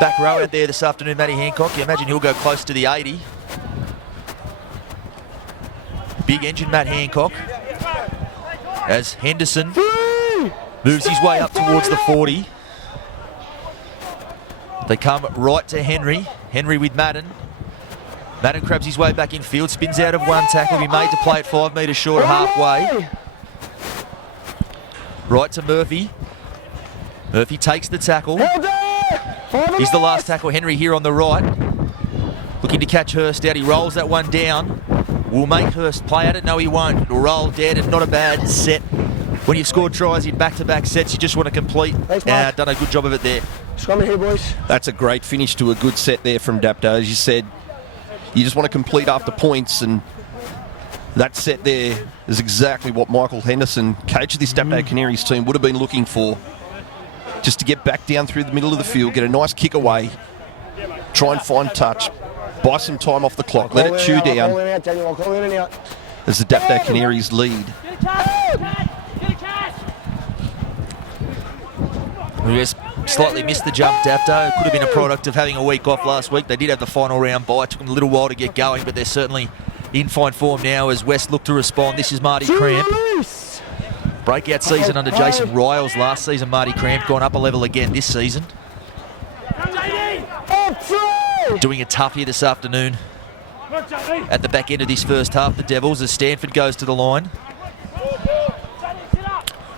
Back row out there this afternoon, Matty Hancock. You imagine he'll go close to the 80. Big engine, Matt Hancock. As Henderson moves his way up towards the 40. They come right to Henry. Henry with Madden. Madden grabs his way back in field, spins out of one tackle, be made to play it 5 metres short halfway. Right to Murphy. Murphy takes the tackle. He's the last tackle, Henry here on the right. Looking to catch Hurst out, he rolls that one down. Will make Hurst play at it? No, he won't. It'll roll dead and not a bad set. When you've scored tries in back-to-back sets, you just want to complete. Done a good job of it there. Scrum here, boys. That's a great finish to a good set there from Dapto. As you said, you just want to complete after points, and that set there is exactly what Michael Henderson, coach of this Dapto Canaries team, would have been looking for. Just to get back down through the middle of the field, get a nice kick away, try and find touch, buy some time off the clock, let it chew down as the Dapto Canaries lead. We just slightly missed the jump, Dapto. Could have been a product of having a week off last week. They did have the final round bye. It took them a little while to get going, but they're certainly in fine form now as West look to respond. This is Marty Cramp. Breakout season under Jason Riles last season. Marty Cramp gone up a level again this season. Doing it tough here this afternoon at the back end of this first half. The Devils as Stanford goes to the line.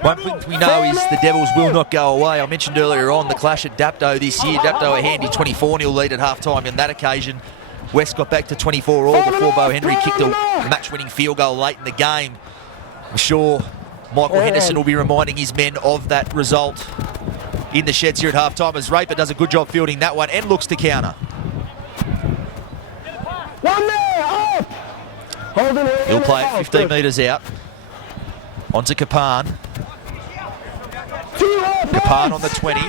One thing we know is the Devils will not go away. I mentioned earlier on the clash at Dapto this year. Dapto a handy 24-0 lead at half-time on that occasion. West got back to 24 all before Bo Henry kicked a match-winning field goal late in the game. I'm sure Michael Henderson will be reminding his men of that result in the sheds here at half-time as Raper does a good job fielding that one and looks to counter. One there, up! Holding it. He'll play it 15 metres out. Onto Kapan. Kapan on the 20.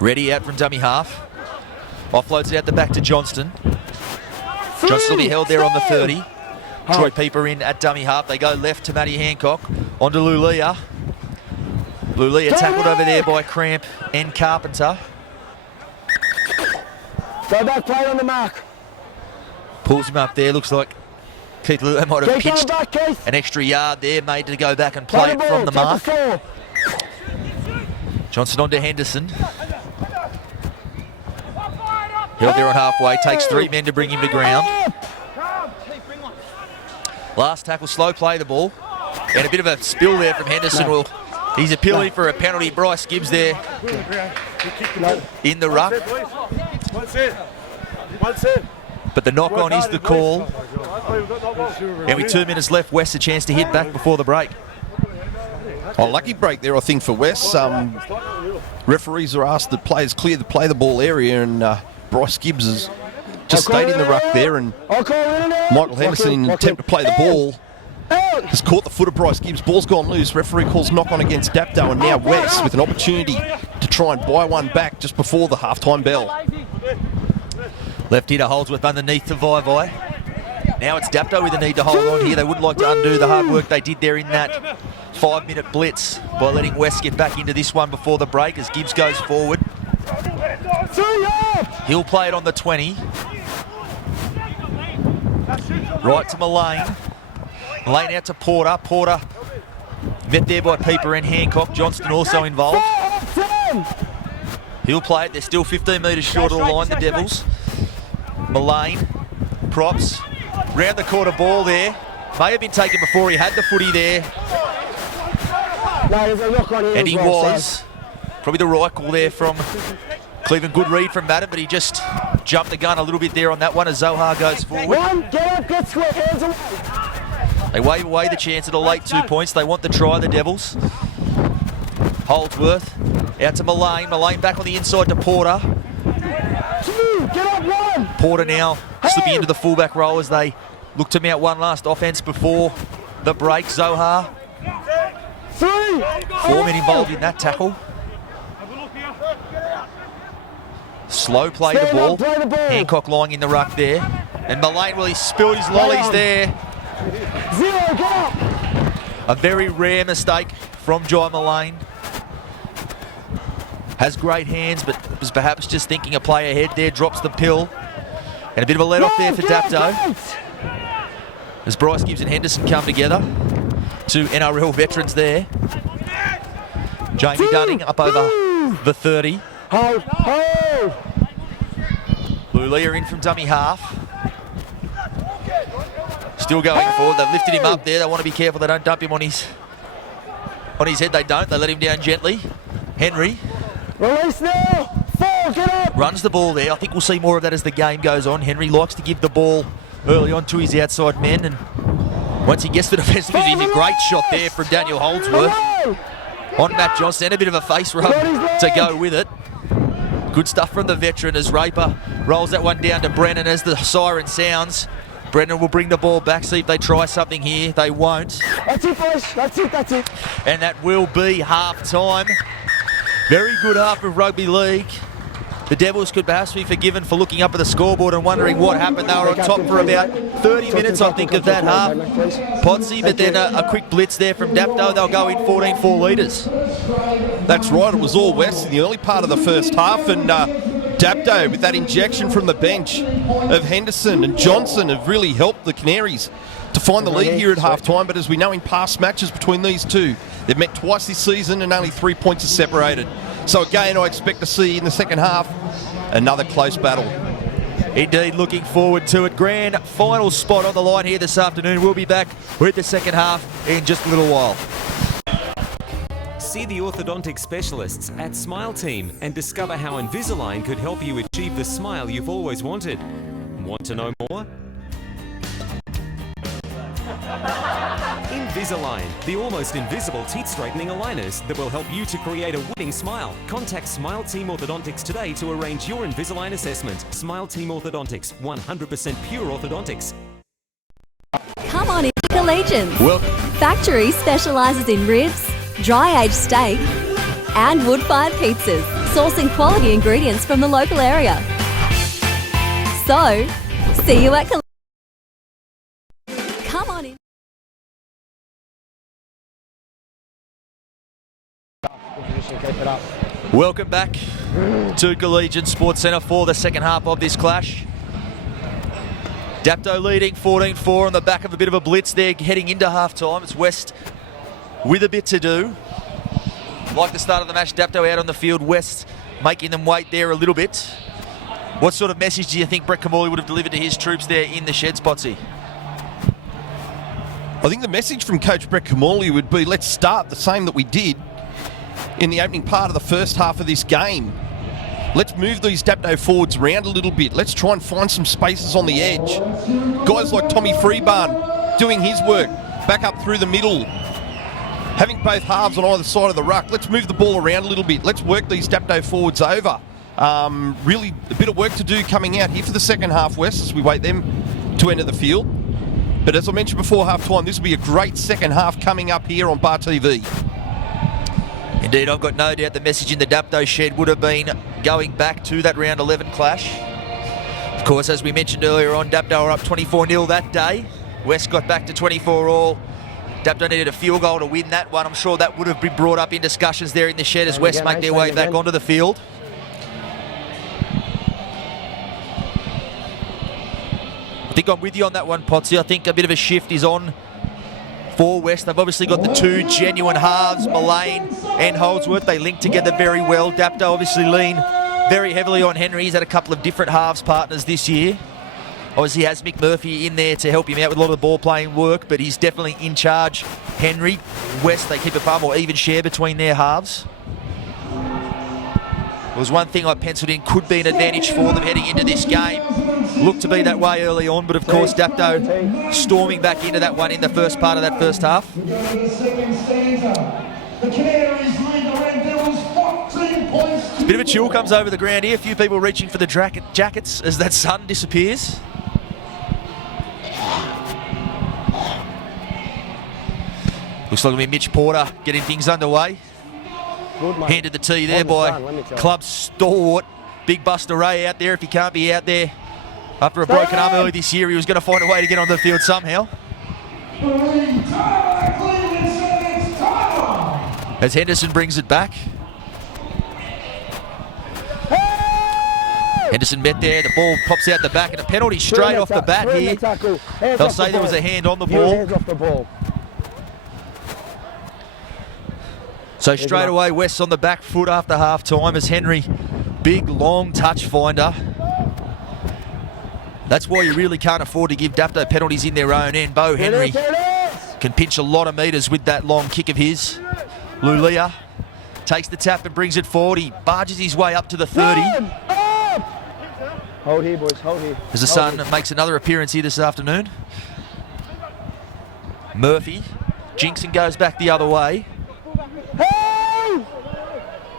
Ready out from dummy half. Offloads it out the back to Johnston. Johnston will be held there on the 30. Troy Pieper in at dummy half. They go left to Matty Hancock. On to Lulia. Lulia tackled over there by Cramp and Carpenter. Go back, play on the mark. Pulls him up there. Looks like Keith Lulia might have pitched an extra yard there, made to go back and play it from the mark. Johnson on to Henderson. Held there on halfway. Takes 3 men to bring him to ground. Last tackle, slow play the ball. And a bit of a spill there from Henderson. Well, he's appealing for a penalty. Bryce Gibbs there in the ruck. But the knock-on is the call. And with 2 minutes left, West a chance to hit back before the break. Oh, lucky break there, I think, for West. Referees are asked that players clear the play the ball area, and Bryce Gibbs has just stayed in the ruck there, and Michael Henderson, in an attempt to play the ball, has caught the foot of Bryce Gibbs. Ball's gone loose. Referee calls knock-on against Dapto, and now West with an opportunity to try and buy one back just before the half-time bell. Left hitter Holdsworth underneath to Vai. Now it's Dapto with a need to hold on here. They would like to undo the hard work they did there in that 5-minute blitz by letting West get back into this one before the break as Gibbs goes forward. He'll play it on the 20. Right to Mullane. Mullane out to Porter. Porter met there by Pieper and Hancock. Johnston also involved. He'll play it. They're still 15 metres short of the line, the Devils. Mullane, props. Round the corner ball there. May have been taken before he had the footy there. And he was. Probably the right call there from Cleveland. Good read from Madden, but he just jumped the gun a little bit there on that one as Zohar goes forward. They wave away the chance at a late 2 points. They want the try, the Devils. Holdsworth out to Mullane. Mullane back on the inside to Porter. Porter now slipping into the fullback role as they look to mount one last offence before the break. Zohar. 4 men involved in that tackle. Slow play the ball. Hancock lying in the ruck there. And Mullane, well, he spilled his lollies there. A very rare mistake from Jai Mullane. Has great hands, but was perhaps just thinking a play ahead there. Drops the pill. And a bit of a let-off there for Dapto. As Bryce Gibbs and Henderson come together. 2 NRL veterans there. Jamie Dunning up over the 30. Lulia in from dummy half. Still going forward. They've lifted him up there. They want to be careful they don't dump him on his head. They don't. They let him down gently. Henry. Release now. 4, get up. Runs the ball there. I think we'll see more of that as the game goes on. Henry likes to give the ball early on to his outside men, and once he gets the defensive position, a great shot there from Daniel Holdsworth on Matt Johnson. A bit of a face rub to go with it. Good stuff from the veteran as Raper rolls that one down to Brennan as the siren sounds. Brennan will bring the ball back, see if they try something here. They won't. That's it, boys. That's it. And that will be half-time. Very good half of rugby league. The Devils could perhaps be forgiven for looking up at the scoreboard and wondering what happened. They were on top for about 30 minutes, I think, of that half. Podsy, but then a quick blitz there from Dapto. They'll go in 14-4 leaders. That's right, it was all West in the early part of the first half, and Dapto, with that injection from the bench of Henderson and Johnson, have really helped the Canaries to find the lead here at half-time. But as we know in past matches between these two, they've met twice this season and only 3 points are separated. So again, I expect to see in the second half another close battle. Indeed, looking forward to it. Grand final spot on the line here this afternoon. We'll be back with the second half in just a little while. See the orthodontic specialists at Smile Team and discover how Invisalign could help you achieve the smile you've always wanted. Want to know more? Invisalign, the almost invisible teeth straightening aligners that will help you to create a winning smile. Contact Smile Team Orthodontics today to arrange your Invisalign assessment. Smile Team Orthodontics, 100% pure orthodontics. Come on into Collegians. Well, Factory specialises in ribs, dry-aged steak and wood-fired pizzas, sourcing quality ingredients from the local area. So, see you at Collegians. Come on in. welcome back to Collegian Sports Centre for the second half of this clash. Dapto leading 14-4 on the back of a bit of a blitz there heading into half-time. It's West with a bit to do. Like the start of the match, Dapto out on the field, West making them wait there a little bit. What sort of message do you think Brett Camorley would have delivered to his troops there in the shed, Spotsy? I think the message from Coach Brett Camorley would be, let's start the same that we did in the opening part of the first half of this game. Let's move these Dapto forwards around a little bit. Let's try and find some spaces on the edge. Guys like Tommy Freebarn doing his work back up through the middle, having both halves on either side of the ruck. Let's move the ball around a little bit. Let's work these Dapto forwards over. Really a bit of work to do coming out here for the second half, West, as we wait them to enter the field. But as I mentioned before half-time, this will be a great second half coming up here on Bar TV. Indeed, I've got no doubt the message in the Dapto shed would have been going back to that round 11 clash. Of course, as we mentioned earlier on, Dapto were up 24-0 that day. West got back to 24-all. Dapto needed a field goal to win that one. I'm sure that would have been brought up in discussions there in the shed as West make their way back onto the field. I think I'm with you on that one, Potsy. I think a bit of a shift is on for West. They've obviously got the two genuine halves, Mullane and Holdsworth. They link together very well. Dapto obviously lean very heavily on Henry. He's had a couple of different halves partners this year. Obviously has Mick Murphy in there to help him out with a lot of the ball playing work, but he's definitely in charge. Henry, West, they keep a far more even share between their halves. There was one thing I penciled in could be an advantage for them heading into this game. Looked to be that way early on, but of course Dapto storming back into that one in the first part of that first half. The Canaries lead the Red Devils 14 points. Bit of a chill comes over the ground here. A few people reaching for the jackets as that sun disappears. Looks like it'll be Mitch Porter getting things underway. Handed the tee there by club stalwart Big Buster Ray out there. If he can't be out there after a broken arm early this year, he was going to find a way to get on the field somehow. As Henderson brings it back. Henderson met there, the ball pops out the back and a penalty straight off the bat here. They'll say there was a hand on the ball. So straight away, West on the back foot after half time as Henry, big long touch finder. That's why you really can't afford to give Dapto penalties in their own end. Bo Henry can pinch a lot of metres with that long kick of his. Lulia takes the tap and brings it forward. He barges his way up to the 30. Hold here, boys, hold here. As the sun makes another appearance here this afternoon. Murphy, Jinxon goes back the other way.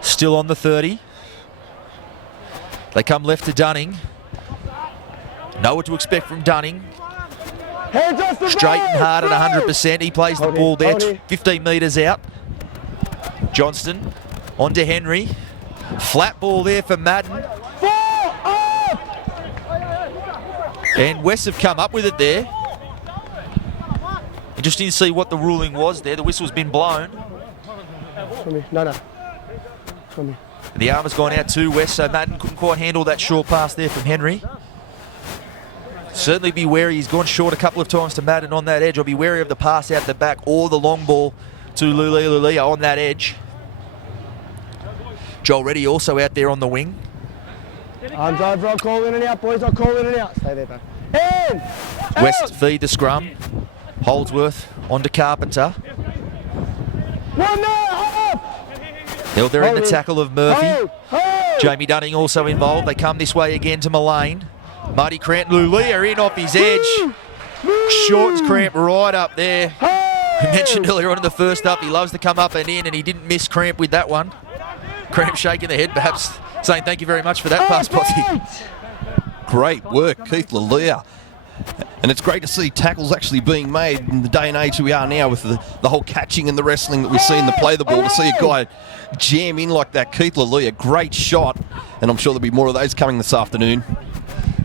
Still on the 30. They come left to Dunning. Know what to expect from Dunning. Straight and hard at 100%. He plays the ball there, 15 metres out. Johnston on to Henry. Flat ball there for Madden. And West have come up with it there. Interesting to see what the ruling was there. The whistle's been blown. The arm has gone out to West, so Madden couldn't quite handle that short pass there from Henry. Certainly be wary. He's gone short a couple of times to Madden on that edge. I'll be wary of the pass out the back or the long ball to Lulia on that edge. Joel Reddy also out there on the wing. Arms over, I'll call in and out, boys, I'll call in and out. Stay there, bro. West feed the scrum. Holdsworth on to Carpenter. Held there in the tackle of Murphy. Hold. Jamie Dunning also involved. They come this way again to Mullane. Marty Cranton, Lulia in off his edge. Shortens Cramp right up there. We mentioned earlier on in the first up, he loves to come up and in, and he didn't miss Cramp with that one. Cramp shaking the head, perhaps saying thank you very much for that pass, Potsy. Great work, Keith Lalia. And it's great to see tackles actually being made in the day and age we are now with the whole catching and the wrestling that we see in the play the ball. To see a guy jam in like that, Keith Lalia, great shot. And I'm sure there'll be more of those coming this afternoon.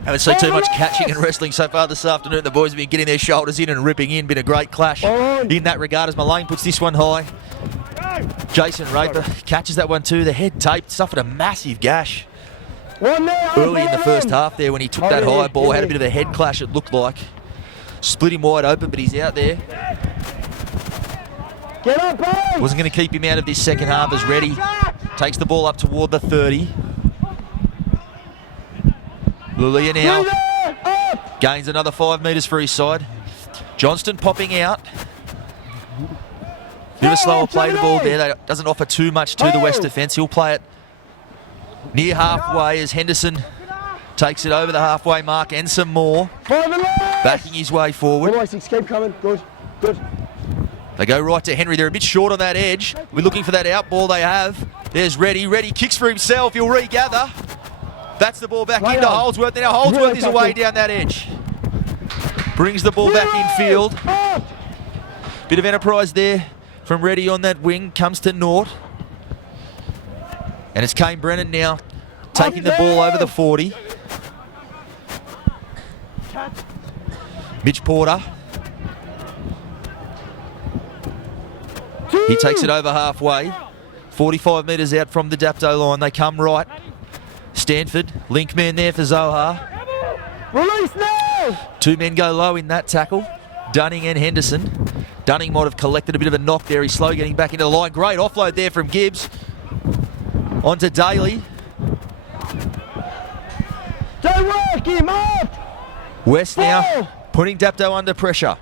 Haven't seen too much catching and wrestling so far this afternoon. The boys have been getting their shoulders in and ripping in. Been a great clash in that regard as Mullane puts this one high. Jason Raper catches that one too. The head taped, suffered a massive gash early in the first half there when he took that high ball. Had a bit of a head clash, it looked like. Split him wide open, but he's out there. Get up, boys. Wasn't going to keep him out of this second half as Reddy takes the ball up toward the 30. Lulia now gains another 5 metres for his side. Johnston popping out. Bit of a slower play the ball there. That doesn't offer too much to the West defence. He'll play it near halfway as Henderson takes it over the halfway mark and some more. Backing his way forward. Keep coming. Good. They go right to Henry. They're a bit short on that edge. We're looking for that out ball they have. There's Reddy. Reddy kicks for himself. He'll regather. That's the ball back into Holdsworth. Now Holdsworth is away down that edge. Brings the ball back infield. Bit of enterprise there from Reddy on that wing. Comes to Nort. And it's Kane Brennan now taking the ball over the 40. Mitch Porter. He takes it over halfway. 45 metres out from the Dapto line. They come right. Stanford, link man there for Zohar. Release now! 2 men go low in that tackle. Dunning and Henderson. Dunning might have collected a bit of a knock there. He's slow getting back into the line. Great offload there from Gibbs. On to Daly. Don't work him up! West now putting Dapto under pressure.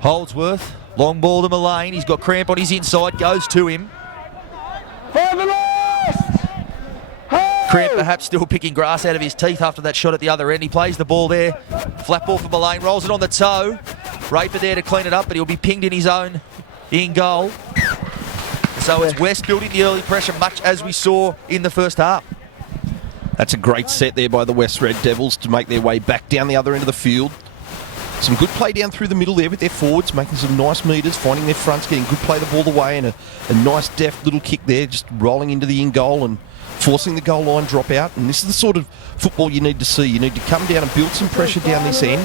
Holdsworth, long ball to Mullane. He's got Cramp on his inside, goes to him. Cramp perhaps still picking grass out of his teeth after that shot at the other end. He plays the ball there. Flat ball for Mullane, rolls it on the toe. Raper there to clean it up, but he'll be pinged in his own in goal. So it's West building the early pressure, much as we saw in the first half. That's a great set there by the West Red Devils to make their way back down the other end of the field. Some good play down through the middle there with their forwards, making some nice metres, finding their fronts, getting good play the ball away, and a nice deft little kick there, just rolling into the in goal and forcing the goal line drop out. And this is the sort of football you need to see. You need to come down and build some pressure down this end.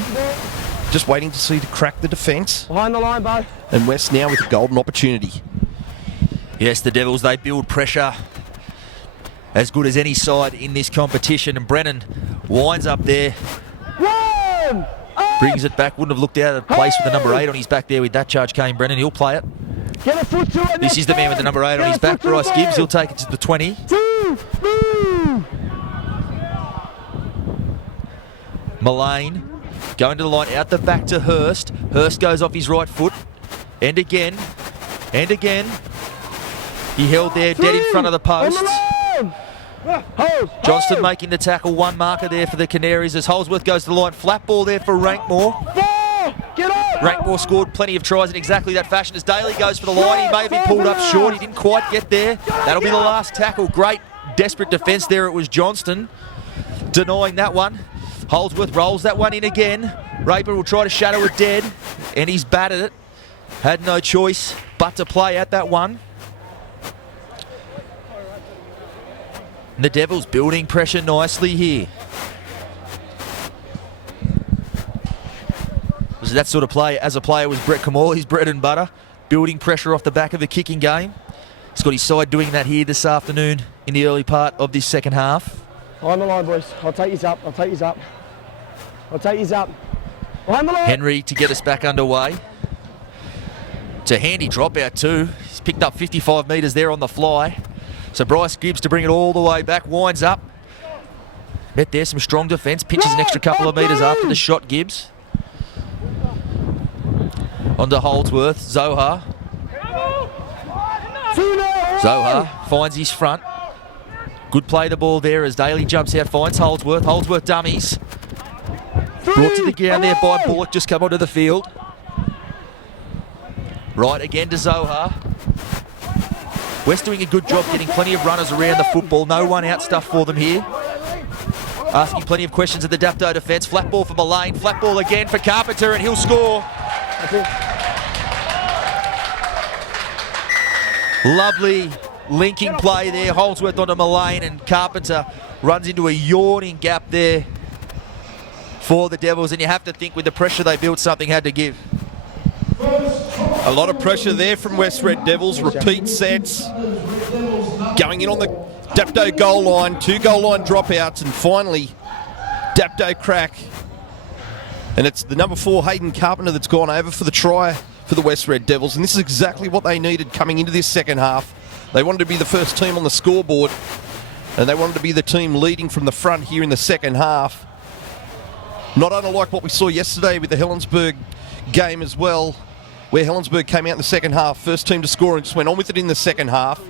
Just waiting to see to crack the defence. Behind the line, Bo. And West now with a golden opportunity. Yes, the Devils, they build pressure as good as any side in this competition. And Brennan winds up there. Brings it back. Wouldn't have looked out of place with the number 8 on his back there with that charge, Kane Brennan. He'll play it. Get a foot to it. This is the man with the number 8 on his back, Bryce Gibbs. He'll take it to the 20. Mullane going to the line, out the back to Hurst. Hurst goes off his right foot. And again. And again. He held there dead in front of the post. Johnston making the tackle. One marker there for the Canaries as Holdsworth goes to the line. Flat ball there for Rankmore. Rankmore scored plenty of tries in exactly that fashion as Daly goes for the line. He may have been pulled up short. He didn't quite get there. That'll be the last tackle. Great desperate defence there. It was Johnston denying that one. Holdsworth rolls that one in again. Raper will try to shadow it dead, and he's batted it. Had no choice but to play at that one. And the Devils building pressure nicely here. Was that sort of play, as a player, was Brett Kamali's bread and butter. Building pressure off the back of the kicking game. He's got his side doing that here this afternoon in the early part of this second half. On the line, boys. I'll take you up. I'll take you up. I'll take you up. Behind the line. Henry to get us back underway. It's a handy dropout too. He's picked up 55 metres there on the fly. So Bryce Gibbs to bring it all the way back, winds up. Met there, some strong defence, pinches an extra couple of metres after the shot, Gibbs. On to Holdsworth, Zohar. Zohar finds his front. Good play the ball there as Daly jumps out, finds Holdsworth. Holdsworth dummies. Brought to the ground there by Bullock, just come onto the field. Right again to Zohar. West doing a good job getting plenty of runners around the football. No one out stuff for them here. Asking plenty of questions at the Dapto defence. Flat ball for Mullane. Flat ball again for Carpenter and he'll score. Lovely linking play there. Holdsworth onto Mullane and Carpenter runs into a yawning gap there for the Devils. And you have to think with the pressure they built, something had to give. A lot of pressure there from West Red Devils. Repeat sets. Going in on the Dapto goal line. 2 goal line dropouts. And finally, Dapto crack. And it's the number 4, Hayden Carpenter, that's gone over for the try for the West Red Devils. And this is exactly what they needed coming into this second half. They wanted to be the first team on the scoreboard. And they wanted to be the team leading from the front here in the second half. Not unlike what we saw yesterday with the Helensburgh game as well, where Helensburgh came out in the second half, first team to score and just went on with it in the second half.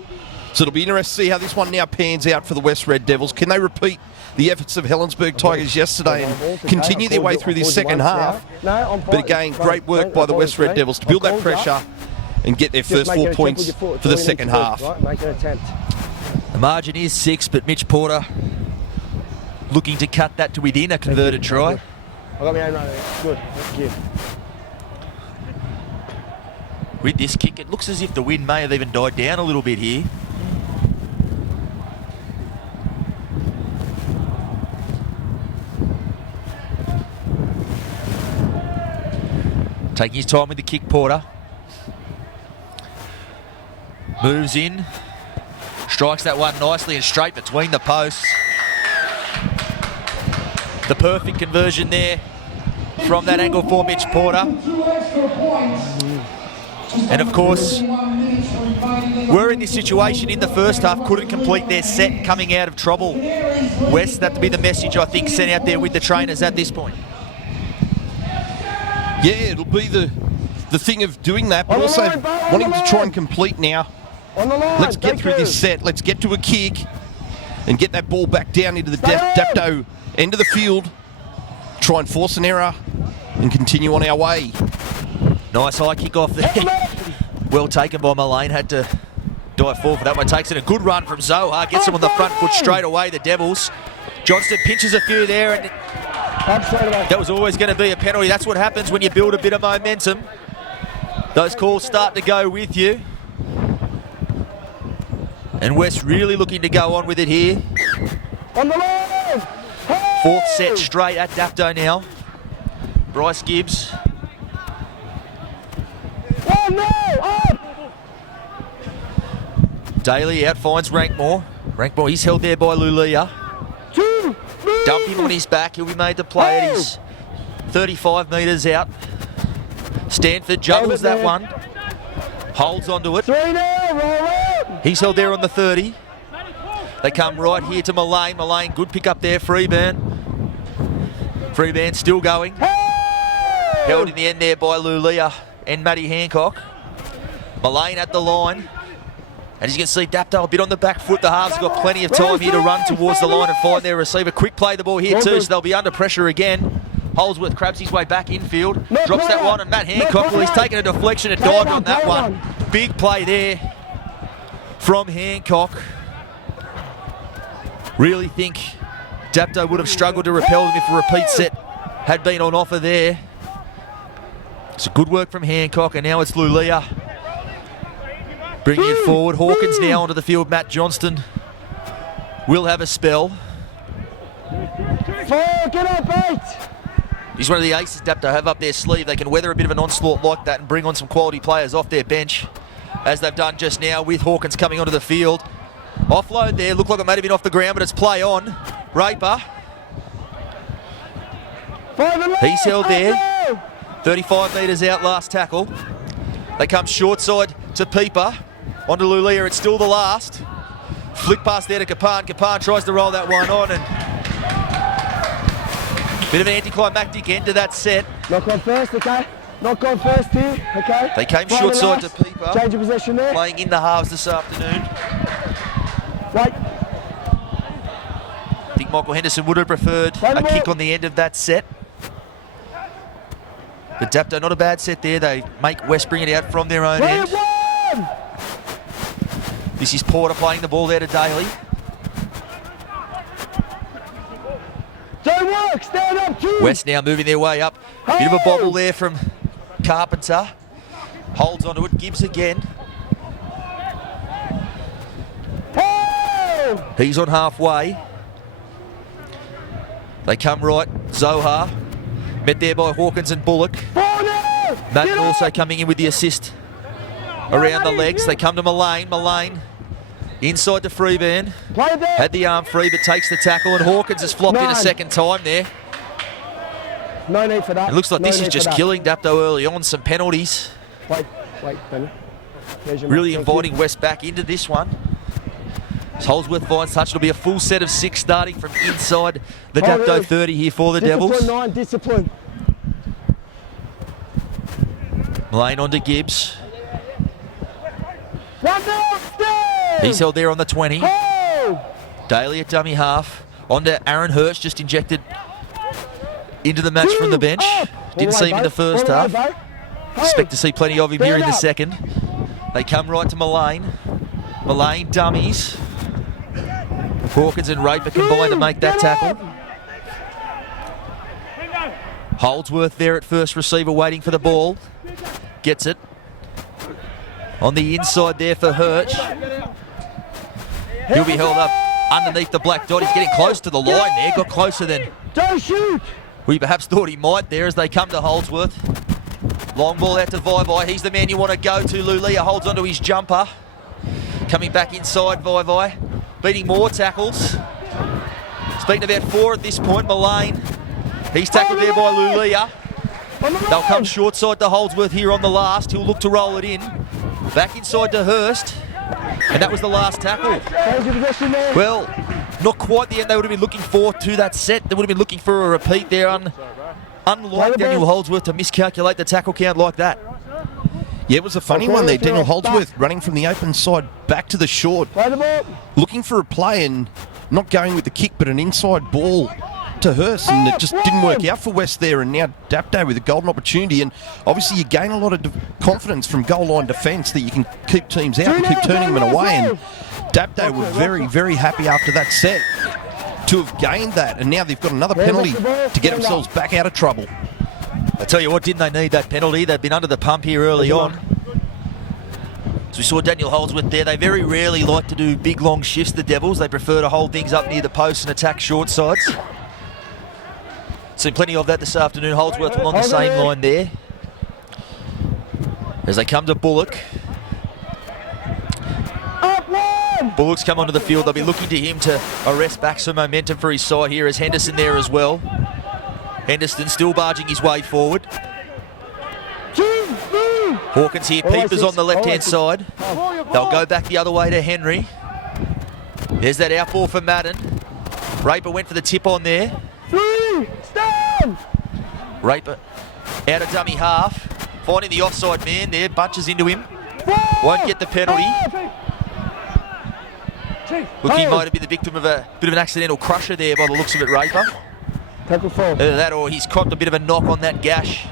So it'll be interesting to see how this one now pans out for the West Red Devils. Can they repeat the efforts of Helensburgh Tigers yesterday and continue their way through this second half? But again, great work by the West Red Devils to build that pressure and get their first 4 points for the second half. The margin is 6, but Mitch Porter looking to cut that to within a converted try. I got my own runner. Good. Thank you. With this kick, it looks as if the wind may have even died down a little bit here. Taking his time with the kick, Porter. Moves in. Strikes that one nicely and straight between the posts. The perfect conversion there from that angle for Mitch Porter. And of course, we're in this situation in the first half, couldn't complete their set coming out of trouble. West, that to be the message I think sent out there with the trainers at this point. Yeah, it'll be the thing of doing that, but also wanting to try and complete now. Let's get through this set. Let's get to a kick and get that ball back down into the Dapto end of the field. Try and force an error and continue on our way. Nice high kick off there. Well taken by Mullane. Had to dive forward for that one. Takes it a good run from Zohar. Gets him on the front foot straight away, the Devils. Johnston pinches a few there, and that was always going to be a penalty. That's what happens when you build a bit of momentum. Those calls start to go with you. And West really looking to go on with it here. On the line! Hey! 4th set straight at Dapto now. Bryce Gibbs. Oh no! Oh! Daly out, finds Rankmore. Rankmore, he's held there by Lulia. Dump him on his back. He'll be made to play at his 35 metres out. Stanford juggles that one. Holds onto it. 3-0, roll it! He's held there on the 30. They come right here to Mullane. Mullane, good pick up there. Freeburn. Freeburn still going. Hey! Held in the end there by Lulia and Matty Hancock. Mullane at the line. And as you can see, Dapto a bit on the back foot. The halves got plenty of time here to run towards the line and find their receiver. Quick play the ball here too, so they'll be under pressure again. Holdsworth grabs his way back infield. Drops that one, and Matt Hancock, well, he's taken a deflection and dived on that one. Big play there from Hancock. Really think Dapto would have struggled to repel them if a repeat set had been on offer there. It's good work from Hancock, and now it's Lulia. Bringing it forward. Hawkins now onto the field. Matt Johnston will have a spell. 4, get up, 8! He's one of the aces Dapto have up their sleeve. They can weather a bit of an onslaught like that and bring on some quality players off their bench, as they've done just now with Hawkins coming onto the field. Offload there. Looked like it might have been off the ground, but it's play on. Raper. He's held there. 35 metres out, last tackle. They come short side to Pieper. Onto Lulia, it's still the last. Flick pass there to Kapan. Kapan tries to roll that one on, and bit of an anticlimactic end to that set. Knock on first, okay? Not gone first here, okay? They came Right short and side to last. Peeper. Change of possession there. Playing in the halves this afternoon. Wait. I think Michael Henderson would have preferred Play the a ball. kick on the end of that set. But Dapto, not a bad set there. They make West bring it out from their own Play end. it one! This is Porter playing the ball there to Daly. Don't work, stand up, two. West now moving their way up. Bit of a bobble there from Carpenter. Holds onto it, Gibbs again. Hey! He's on halfway. They come right. Zohar. Met there by Hawkins and Bullock. Madden also coming in with the assist around the legs. They come to Mullane. Mullane inside to Freeburn. Play it there. Had the arm free but takes the tackle, and Hawkins has flopped in a second time there. No need for that. It looks like No this is need for just that. killing Dapto early on. Some penalties. Wait, Daniel. There's your Really mark. Thank inviting you. West back into this one. As Holdsworth finds touch. It'll be a full set of 6 starting from inside the Hold Dapto it. 30 here for the Discipline, Devils. 9, discipline. Lane on to Gibbs. 1 down, stand! He's held there on the 20. Hold! Daly at dummy half. On to Aaron Hirsch, just injected into the match from the bench. Up. Didn't All see the him way, in the babe. first All the way, half. babe. Hold. Expect to see plenty of him here in the Stand up. second. They come right to Mullane. Mullane dummies. Hawkins and Raper combine to make that Get tackle. up. Holdsworth there at first receiver waiting for the ball. Gets it. On the inside there for Hirsch. He'll be held up underneath the black dot. He's getting close to the line there. Got closer than Don't shoot! we perhaps thought he might there as they come to Holdsworth. Long ball out to Vai. He's the man you want to go to. Lulia holds onto his jumper. Coming back inside, Vai. Beating more tackles. Speaking about 4 at this point, Mullane. He's tackled there by Lulia. They'll come short side to Holdsworth here on the last. He'll look to roll it in. Back inside to Hurst. And that was the last tackle. Change of possession there. Well, not quite the end they would have been looking for to that set. They would have been looking for a repeat there. Unlike Daniel Holdsworth to miscalculate the tackle count like that. Yeah, it was a funny one there. Daniel Holdsworth running from the open side back to the short. Play the ball. Looking for a play and not going with the kick, but an inside ball to Hurst, and it just didn't work out for West there. And now Dapto with a golden opportunity, and obviously you gain a lot of confidence from goal line defence that you can keep teams out and keep turning them away. And Dapto were very, very happy after that set to have gained that, and now they've got another penalty to get themselves back out of trouble. I tell you what, didn't they need that penalty? They've been under the pump here early on. As we saw Daniel Holdsworth there, they very rarely like to do big long shifts, the Devils. They prefer to hold things up near the post and attack short sides. Seen plenty of that this afternoon. Holdsworth along the same line there. As they come to Bullock. Up one! Bullock's come onto the field. They'll be looking to him to arrest back some momentum for his side here as Henderson there as well. Henderson still barging his way forward. Hawkins here, Peepers on the left-hand side. They'll go back the other way to Henry. There's that out ball for Madden. Raper went for the tip on there. 3, stand! Raper out of dummy half. Finding the offside man there, bunches into him. 4, Won't get the penalty. Look, he might have been the victim of a bit of an accidental crusher there by the looks of it, Raper. Tackle 4. Either that or he's copped a bit of a knock on that gash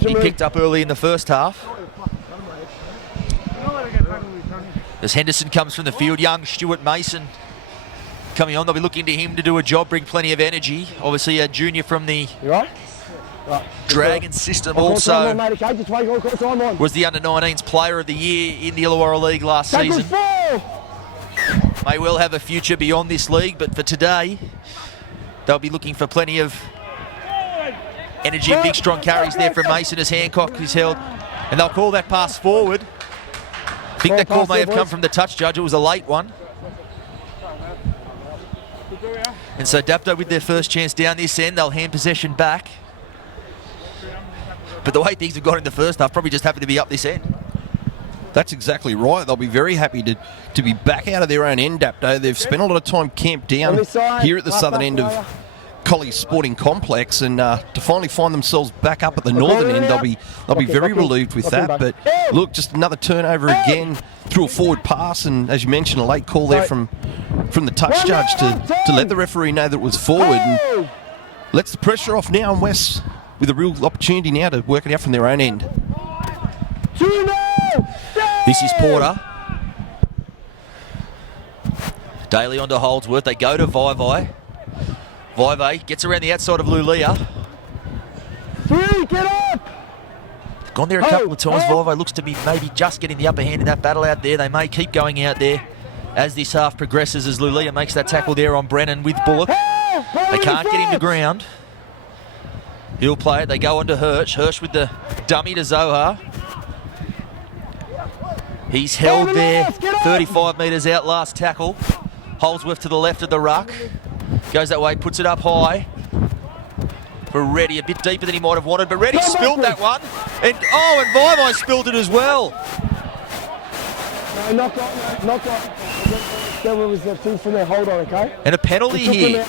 he picked up early in the first half. As Henderson comes from the field, young Stuart Mason coming on. They'll be looking to him to do a job, bring plenty of energy. Obviously a junior from the You right? Right. Dragon system Time also. on, mate, okay? Just wait, call time on. Was the under-19s player of the year in the Illawarra League last Tackle season. 4! May well have a future beyond this league, but for today, they'll be looking for plenty of energy and big strong carries there from Mason as Hancock is held. And they'll call that pass forward. I think that call may have come from the touch judge. It was a late one. And so Dapto with their first chance down this end, they'll hand possession back. But the way things have gone in the first half, probably just happy to be up this end. That's exactly right. They'll be very happy to be back out of their own end, Dapto. They've spent a lot of time camped down On this side, here at the half southern back end player. Collies Sporting Complex, and to finally find themselves back up at the northern end, they'll be very relieved with that. But look, just another turnover again through a forward pass, and as you mentioned, a late call there from the touch judge to let the referee know that it was forward, and lets the pressure off now on West with a real opportunity now to work it out from their own end. This is Porter. Daly onto Holdsworth. They go to Vaivai. Vaivai gets around the outside of Lulia. 3, get up! Gone there a couple of times. Vaivai looks to be maybe just getting the upper hand in that battle out there. They may keep going out there as this half progresses, as Lulia makes that tackle there on Brennan with Bullock. They can't get him to ground. He'll play it. They go on to Hirsch. Hirsch with the dummy to Zohar. He's held there 35 metres out, last tackle. Holdsworth to the left of the ruck. Goes that way, puts it up high. For Reddy, a bit deeper than he might have wanted, but Reddy spilled that one. And Vaivai spilled it as well. No, knock on. There was the thing from there, hold on, okay? And a penalty here.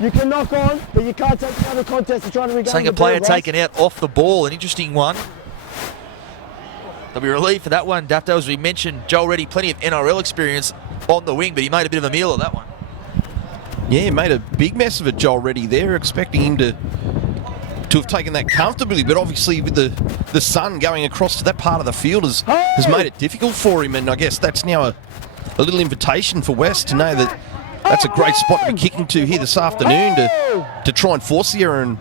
You can knock on, but you can't take another contest to try to regain Saying a player taken out off the ball, an interesting one. They'll be relieved for that one. Dapto, as we mentioned, Joel Reddy, plenty of NRL experience on the wing, but he made a bit of a meal of that one. Yeah, he made a big mess of it, Joel Reddy there, expecting him to have taken that comfortably, but obviously with the sun going across to that part of the field has made it difficult for him, and I guess that's now a little invitation for West to know that that's a great spot to be kicking to here this afternoon to try and force the error and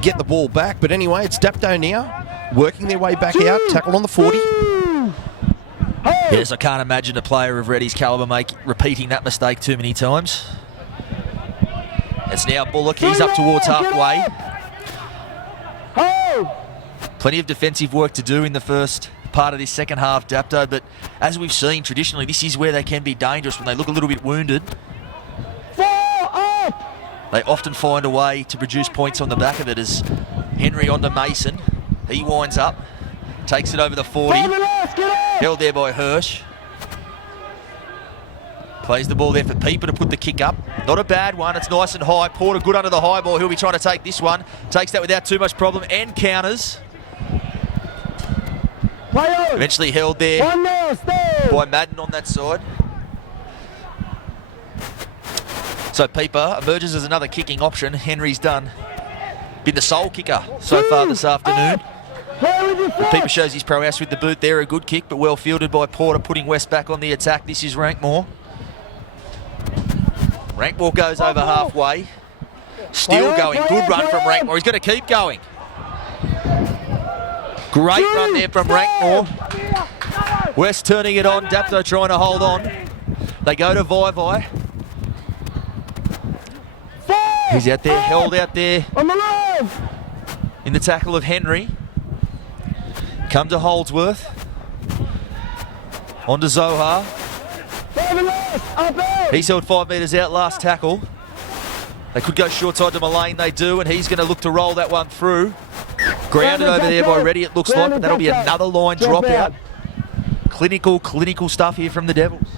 get the ball back. But anyway, it's Dapto now, working their way back out, tackle on the 40. Yes, I can't imagine a player of Reddy's calibre repeating that mistake too many times. It's now Bullock, he's up towards halfway. Plenty of defensive work to do in the first part of this second half, Dapto, but as we've seen traditionally, this is where they can be dangerous when they look a little bit wounded. They often find a way to produce points on the back of it, as Henry onto Mason. He winds up, takes it over the 40. Held there by Hirsch. Plays the ball there for Pieper to put the kick up. Not a bad one, it's nice and high. Porter good under the high ball, he'll be trying to take this one. Takes that without too much problem and counters. Eventually held there by Madden on that side. So Pieper emerges as another kicking option. Henry's been the sole kicker so far this afternoon. Pieper shows his prowess with the boot there. A good kick, but well fielded by Porter, putting West back on the attack. This is Rankmore. Rankmore goes over halfway. Still going. Good run from Rankmore. He's going to keep going. Great run there from Rankmore. West turning it on. Dapto trying to hold on. They go to Vaivai. He's out there, held out there in the tackle of Henry. Come to Holdsworth. On to Zohar. He's held 5 metres out, last tackle. They could go short side to Mullane, they do, and he's going to look to roll that one through. Grounded over there by Reddy, it looks like, but that'll be another line drop out. Clinical stuff here from the Devils.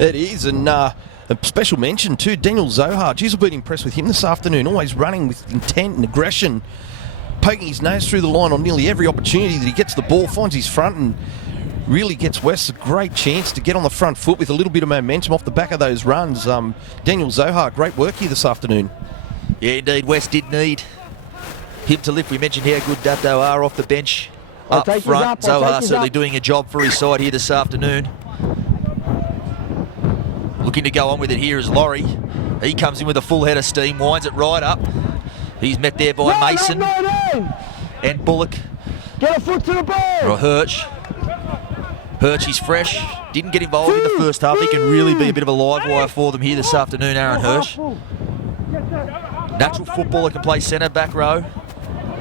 It is, and a special mention too, Daniel Zohar. Geez, I've been impressed with him this afternoon, always running with intent and aggression, poking his nose through the line on nearly every opportunity that he gets the ball, finds his front and really gets West a great chance to get on the front foot with a little bit of momentum off the back of those runs. Daniel Zohar, great work here this afternoon. Yeah, indeed, West did need him to lift. We mentioned how good Dapto are off the bench up front. Zohar certainly doing a job for his side here this afternoon. Looking to go on with it here is Laurie. He comes in with a full head of steam, winds it right up. He's met there by Mason and Bullock. Get a foot to the ball. Or Hirsch. Hirsch is fresh. Didn't get involved in the first half. He can really be a bit of a live wire for them here this afternoon, Aaron Hirsch. Natural footballer, can play centre, back row.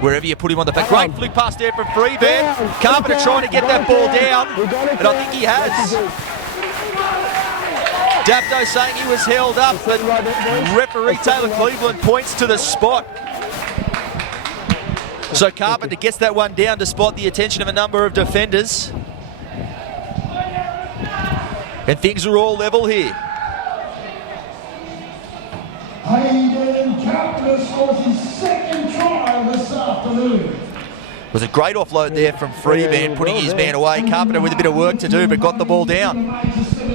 Wherever you put him on the back. Great flick pass there from Freeburn. Carpenter trying to get that ball down, and I think he has. Dapto saying he was held up, but referee Taylor Cleveland points to the spot. So Carpenter gets that one down to spot the attention of a number of defenders. And things are all level here. Hayden Carpenter. Carpenter scores his second try this afternoon. Was a great offload there from Freeman, putting his man away. Carpenter with a bit of work to do, but got the ball down.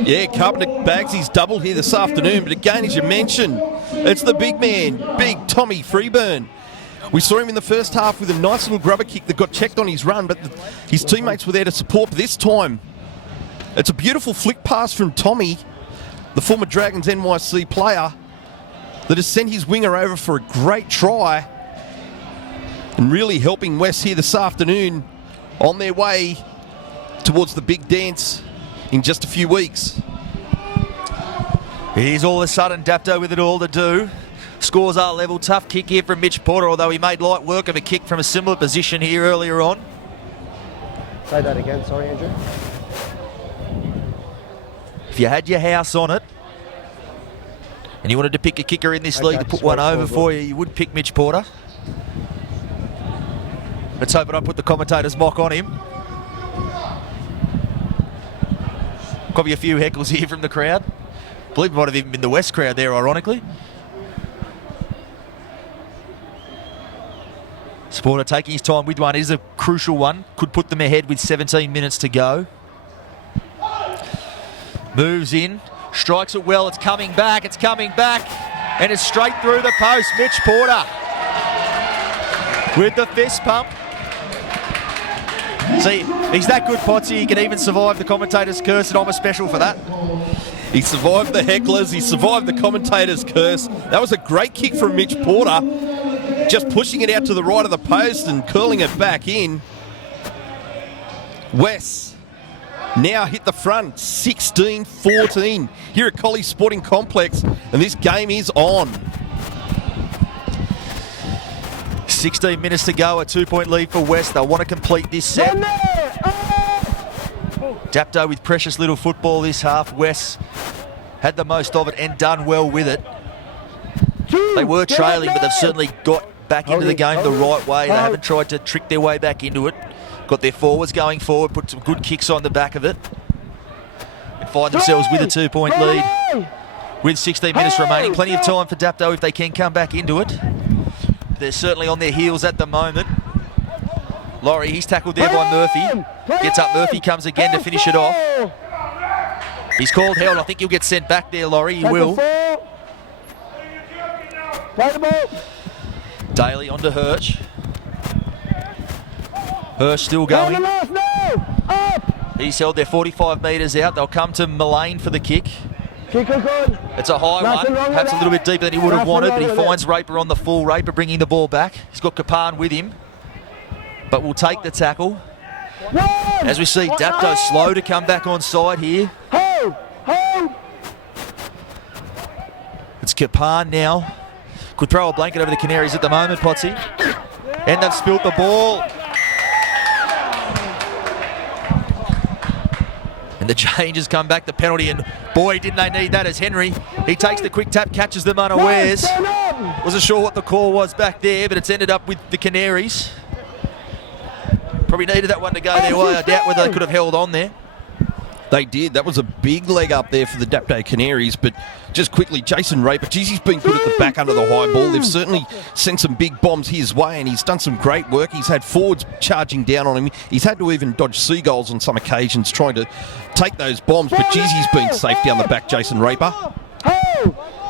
Yeah, Carpenter bags his double here this afternoon, but again, as you mentioned, it's the big man, big Tommy Freeburn. We saw him in the first half with a nice little grubber kick that got checked on his run, but his teammates were there to support. But this time, it's a beautiful flick pass from Tommy, the former Dragons NYC player, that has sent his winger over for a great try and really helping West here this afternoon on their way towards the big dance in just a few weeks. Here's all of a sudden Dapto with it all to do. Scores are level. Tough kick here from Mitch Porter, although he made light work of a kick from a similar position here earlier on. Say that again, sorry, Andrew. If you had your house on it and you wanted to pick a kicker in this league to put one over for you, you would pick Mitch Porter. Let's hope I don't put the commentator's mock on him. Probably a few heckles here from the crowd. I believe it might have even been the West crowd there, ironically. Porter taking his time with one. It is a crucial one. Could put them ahead with 17 minutes to go. Moves in. Strikes it well. It's coming back. It's coming back. And it's straight through the post. Mitch Porter with the fist pump. See, he's that good, Potsy. He can even survive the commentator's curse, and I'm a special for that. He survived the hecklers. He survived the commentator's curse. That was a great kick from Mitch Porter. Just pushing it out to the right of the post and curling it back in. Wes now hit the front, 16-14 here at Collie Sporting Complex, and this game is on. 16 minutes to go, a 2-point lead for West. They'll want to complete this set. Dapto with precious little football this half. West had the most of it and done well with it. They were trailing, but they've certainly got back into the game the right way. They haven't tried to trick their way back into it. Got their forwards going forward, put some good kicks on the back of it, and find themselves with a 2-point lead with 16 minutes remaining. Plenty of time for Dapto if they can come back into it. They're certainly on their heels at the moment. Laurie, he's tackled there by Murphy. Gets up, Murphy comes again to finish it off. He's called held. I think he'll get sent back there, Laurie. He will. Play the ball. Daly onto Hirsch. Hirsch still going. He's held there 45 metres out. They'll come to Mullane for the kick. It's a high one, perhaps a little bit deeper than he would have wanted, but he finds Raper on the full. Raper bringing the ball back. He's got Kapan with him, but will take the tackle. As we see, Dapto slow to come back on side here. It's Kapan now. Could throw a blanket over the Canaries at the moment, Potsy. And they've spilt the ball. And the changes come back, the penalty, and boy, didn't they need that as Henry. He takes the quick tap, catches them unawares. Wasn't sure what the call was back there, but it's ended up with the Canaries. Probably needed that one to go their way. I doubt whether they could have held on there. They did. That was a big leg up there for the Dapto Canaries, but just quickly, Jason Raper, geez, he's been good at the back under the high ball. They've certainly sent some big bombs his way, and he's done some great work. He's had forwards charging down on him. He's had to even dodge seagulls on some occasions trying to take those bombs, but geez, he's been safe down the back, Jason Raper.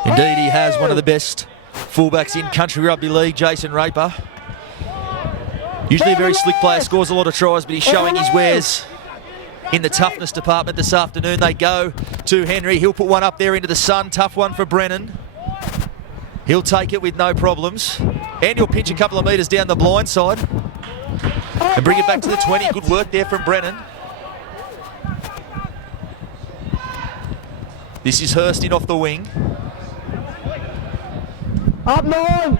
Indeed, he has one of the best fullbacks in country rugby league, Jason Raper. Usually a very slick player, scores a lot of tries, but he's showing his wares in the toughness department this afternoon. They go to Henry. He'll put one up there into the sun. Tough one for Brennan. He'll take it with no problems. And he'll pinch a couple of metres down the blind side and bring it back to the 20. Good work there from Brennan. This is Hurston off the wing. Up 9.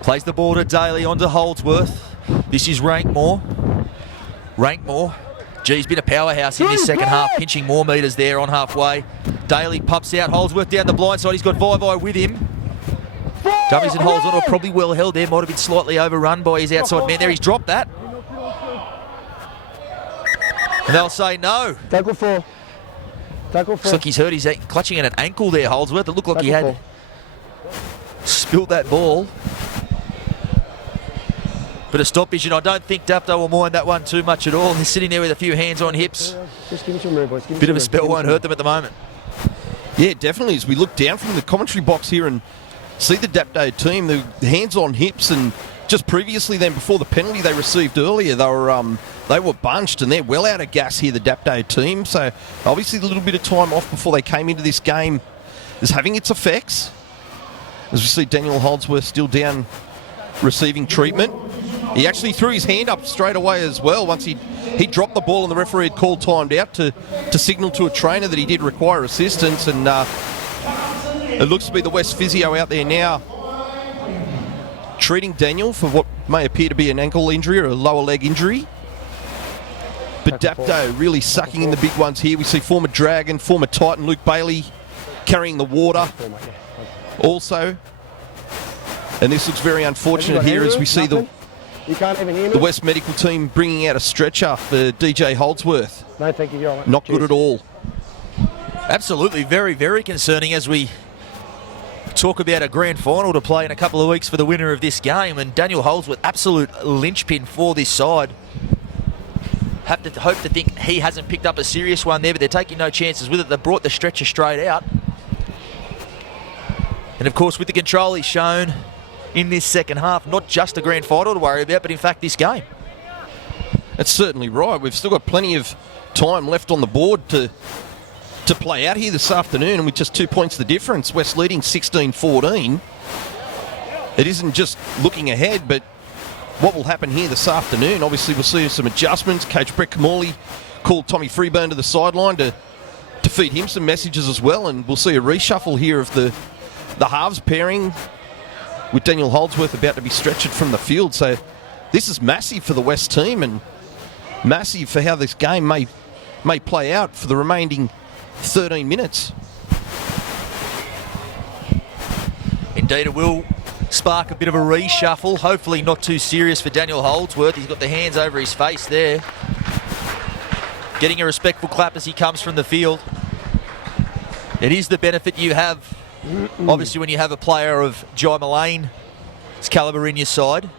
Plays the ball to Daly onto Holdsworth. This is Rankmore. Rankmore. He's been a powerhouse in this second half, pinching more metres there on halfway. Daly pops out, Holdsworth down the blind side. He's got Vivai with him. Dummies and holds on, or probably well held there. Might have been slightly overrun by his outside man there. He's dropped that. And they'll say no. Tackle 4. Tackle Looks like he's hurt. He's clutching at an ankle there, Holdsworth. It looked like he had spilled that ball. Bit of stoppage, and I don't think Dapto will mind that one too much at all. He's sitting there with a few hands on hips. Just give me some room, boys. Bit of a spell won't hurt them at the moment. Yeah, definitely. As we look down from the commentary box here and see the Dapto team, the hands on hips, and just previously then before the penalty they received earlier, they were bunched and they're well out of gas here, the Dapto team. So obviously a little bit of time off before they came into this game is having its effects. As we see Daniel Holdsworth still down receiving treatment. He actually threw his hand up straight away as well once he dropped the ball and the referee had called timed out to signal to a trainer that he did require assistance, and it looks to be the West physio out there now treating Daniel for what may appear to be an ankle injury or a lower leg injury. But Dapto really sucking in the big ones here. We see former Dragon, former Titan Luke Bailey carrying the water also. And this looks very unfortunate here as we see the West medical team bringing out a stretcher for DJ Holdsworth. No, thank you. You're all right. Not good at all. Absolutely very, very concerning as we talk about a grand final to play in a couple of weeks for the winner of this game, and Daniel Holdsworth, absolute linchpin for this side. Have to hope to think he hasn't picked up a serious one there, but they're taking no chances with it. They brought the stretcher straight out. And of course with the control he's shown in this second half, not just a grand final to worry about, but in fact this game. That's certainly right. We've still got plenty of time left on the board to play out here this afternoon, and with just 2 points the difference, West leading 16-14. It isn't just looking ahead, but what will happen here this afternoon. Obviously we'll see some adjustments. Coach Brett Camorley called Tommy Freeburn to the sideline to feed him some messages as well, and we'll see a reshuffle here of the halves pairing with Daniel Holdsworth about to be stretchered from the field. So this is massive for the West team and massive for how this game may play out for the remaining 13 minutes. Indeed, it will spark a bit of a reshuffle. Hopefully not too serious for Daniel Holdsworth. He's got the hands over his face there. Getting a respectful clap as he comes from the field. It is the benefit you have, obviously, when you have a player of Jai Mullane's calibre in your side.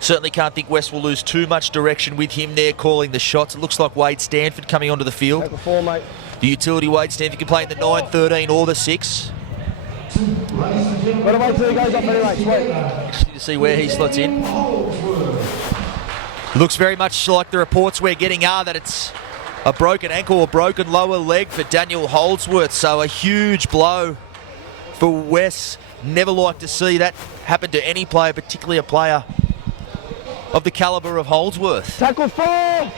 Certainly can't think West will lose too much direction with him there calling the shots. It looks like Wade Stanford coming onto the field. The utility Wade Stanford can play in the 9, 13 or the 6. Got to wait till he goes up anyway. Interesting to see where he slots in. Looks very much like the reports we're getting are that it's a broken ankle or broken lower leg for Daniel Holdsworth. So a huge blow for West. Never like to see that happen to any player, particularly a player of the calibre of Holdsworth. Tackle 4!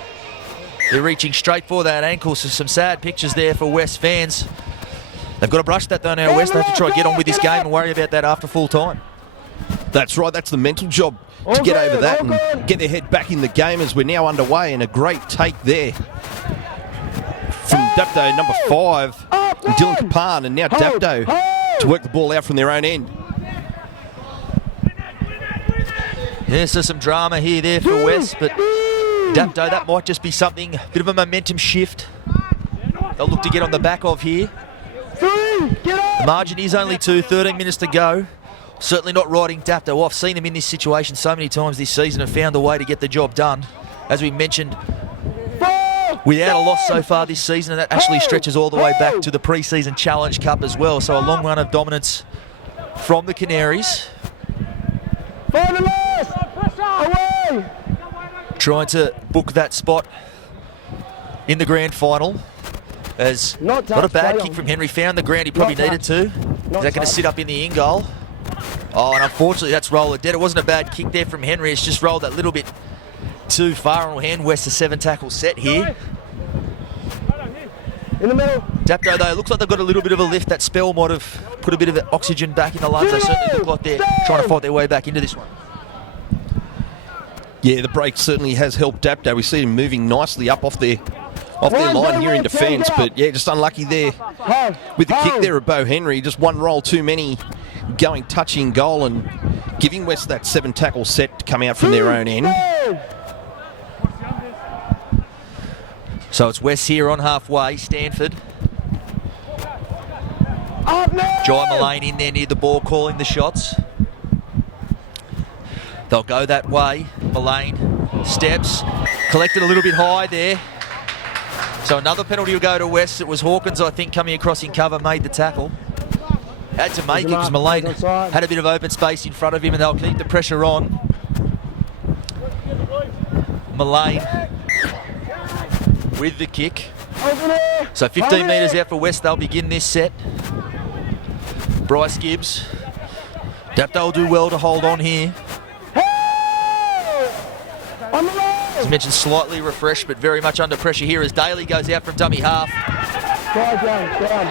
They're reaching straight for that ankle, so some sad pictures there for West fans. They've got to brush that though now, West. They have to try and get on with this game and worry about that after full time. That's right, that's the mental job to get over that and get their head back in the game as we're now underway, and a great take there from Dapto number 5, Dylan Kapan, and now Dapto to work the ball out from their own end. Yeah, so some drama here there for West, but Dapto, that might just be something, a bit of a momentum shift they'll look to get on the back of here. The margin is only 2, 13 minutes to go. Certainly not riding Dapto off. Seen them in this situation so many times this season and found a way to get the job done. As we mentioned, without a loss so far this season, and that actually stretches all the way back to the pre-season Challenge Cup as well. So a long run of dominance from the Canaries. Trying to book that spot in the grand final. As not a bad kick from Henry. Found the ground he probably needed to. Is that going to sit up in the in goal? Oh, and unfortunately that's roller dead. It wasn't a bad kick there from Henry. It's just rolled that little bit too far and will hand West a 7-tackle set here. In the middle. Dapto though, looks like they've got a little bit of a lift. That spell might have put a bit of oxygen back in the lungs. They certainly look like they're trying to fight their way back into this one. Yeah, the break certainly has helped Dapto. We see him moving nicely up off their line here in defence, but yeah, just unlucky there with the kick there of Bo Henry. Just one roll too many going touching goal and giving West that 7-tackle set to come out from their own end. So it's West here on halfway. Stanford Up now! Jai Mullane in there near the ball calling the shots. They'll go that way. Mullane steps, collected a little bit high there. So another penalty will go to West. It was Hawkins, I think, coming across in cover, made the tackle. Had to make it because Mullane had a bit of open space in front of him, and they'll keep the pressure on. Mullane with the kick. So 15 metres out for West, they'll begin this set. Bryce Gibbs. Dapto will do well to hold on here. As mentioned, slightly refreshed, but very much under pressure here as Daly goes out from dummy half.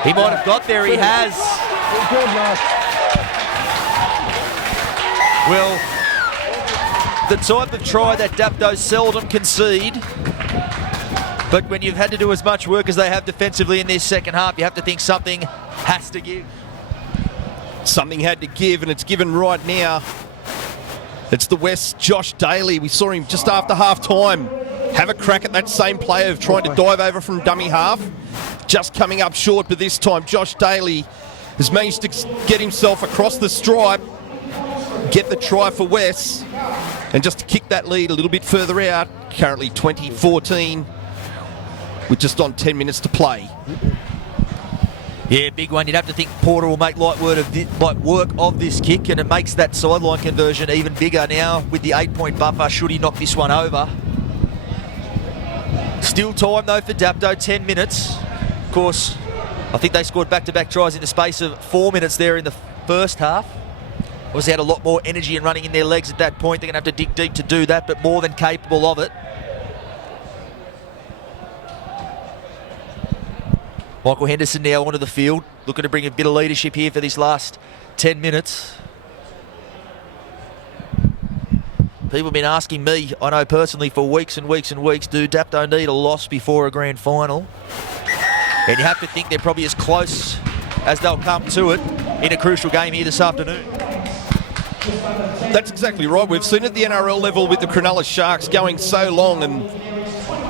He might have got there, he has. Well, the type of try that Dapto seldom concede, but when you've had to do as much work as they have defensively in this second half, you have to think something has to give. Something had to give, and it's given right now. It's the West's Josh Daly. We saw him just after half-time have a crack at that same player of trying to dive over from dummy half. Just coming up short, but this time Josh Daly has managed to get himself across the stripe, get the try for West, and just to kick that lead a little bit further out. Currently 20-14 with just on 10 minutes to play. Yeah, big one. You'd have to think Porter will make light work of this kick, and it makes that sideline conversion even bigger now with the 8-point buffer should he knock this one over. Still time though for Dapto, 10 minutes. Of course, I think they scored back-to-back tries in the space of 4 minutes there in the first half. Obviously had a lot more energy and running in their legs at that point. They're going to have to dig deep to do that, but more than capable of it. Michael Henderson now onto the field, looking to bring a bit of leadership here for this last 10 minutes. People have been asking me, I know personally, for weeks and weeks and weeks, do Dapto need a loss before a grand final? And you have to think they're probably as close as they'll come to it in a crucial game here this afternoon. That's exactly right. We've seen at the NRL level with the Cronulla Sharks going so long, and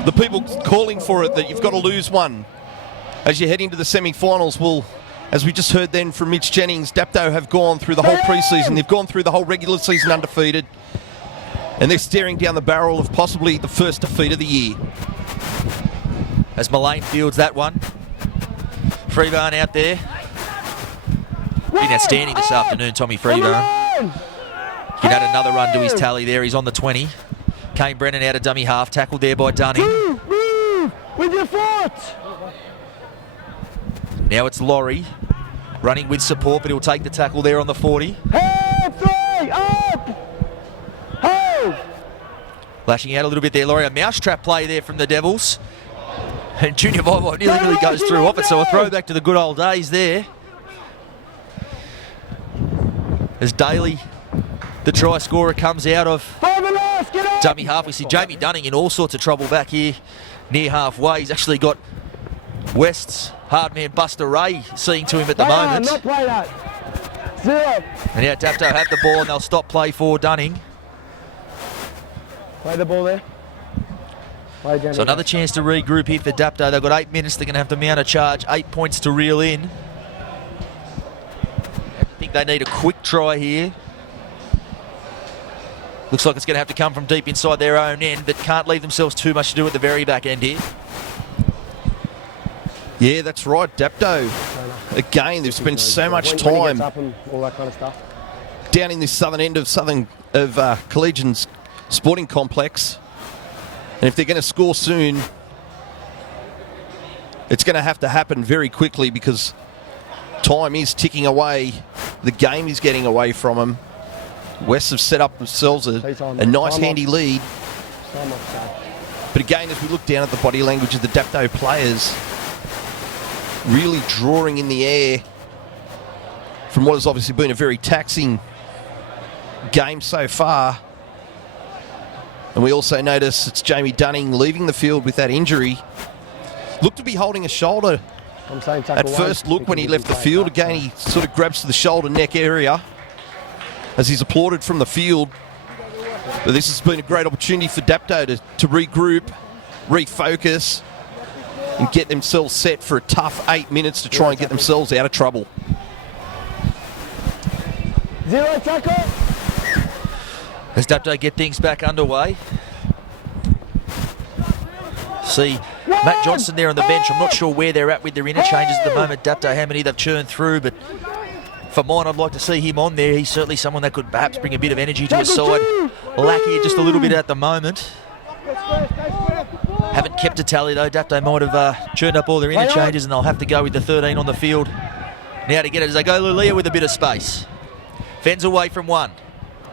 the people calling for it that you've got to lose one as you head into the semi-finals. Well, as we just heard then from Mitch Jennings, Dapto have gone through the whole pre-season. They've gone through the whole regular season undefeated, and they're staring down the barrel of possibly the first defeat of the year. As Mullane fields that one. Freeburn out there. Been outstanding this afternoon, Tommy Freeburn. He can add another run to his tally there. He's on the 20. Kane Brennan out of dummy half. Tackled there by Dunning. Move with your foot. Now it's Laurie running with support, but he'll take the tackle there on the 40. Hey, three, up. Hold. Lashing out a little bit there, Laurie. A mousetrap play there from the Devils. And Junior Vaiva nearly goes through off it, so a throwback to the good old days there. As Daly, the try scorer, comes out of dummy half. We see Jamie Dunning in all sorts of trouble back here near halfway. He's actually got West's hard man Buster Ray seeing to him at the moment. Not play that. Zero. And now Dapto have the ball and they'll stop play for Dunning. Play the ball there. So another chance to regroup here for Dapto. They've got 8 minutes. They're going to have to mount a charge. 8 points to reel in. I think they need a quick try here. Looks like it's going to have to come from deep inside their own end, but can't leave themselves too much to do at the very back end here. Yeah, that's right, Dapto. Again, they've spent so much time all that kind of stuff down in this southern end of Collegian's sporting complex. And if they're going to score soon, it's going to have to happen very quickly because time is ticking away. The game is getting away from them. West have set up themselves a nice, handy lead. But again, as we look down at the body language of the Dapto players, really drawing in the air from what has obviously been a very taxing game so far. And we also notice it's Jamie Dunning leaving the field with that injury. Looked to be holding a shoulder at first look when he left the field. Again, he sort of grabs to the shoulder neck area as he's applauded from the field. But this has been a great opportunity for Dapto to regroup, refocus, and get themselves set for a tough 8 minutes to try and get themselves out of trouble. Zero tackle. As Dapto get things back underway. See Matt Johnson there on the bench. I'm not sure where they're at with their interchanges at the moment. Dapto, how many they've churned through, but for mine, I'd like to see him on there. He's certainly someone that could perhaps bring a bit of energy to his side. Lacking just a little bit at the moment. Haven't kept a tally though. Dapto might have churned up all their interchanges, and they'll have to go with the 13 on the field now to get it as they go. Lulia with a bit of space. Fends away from one.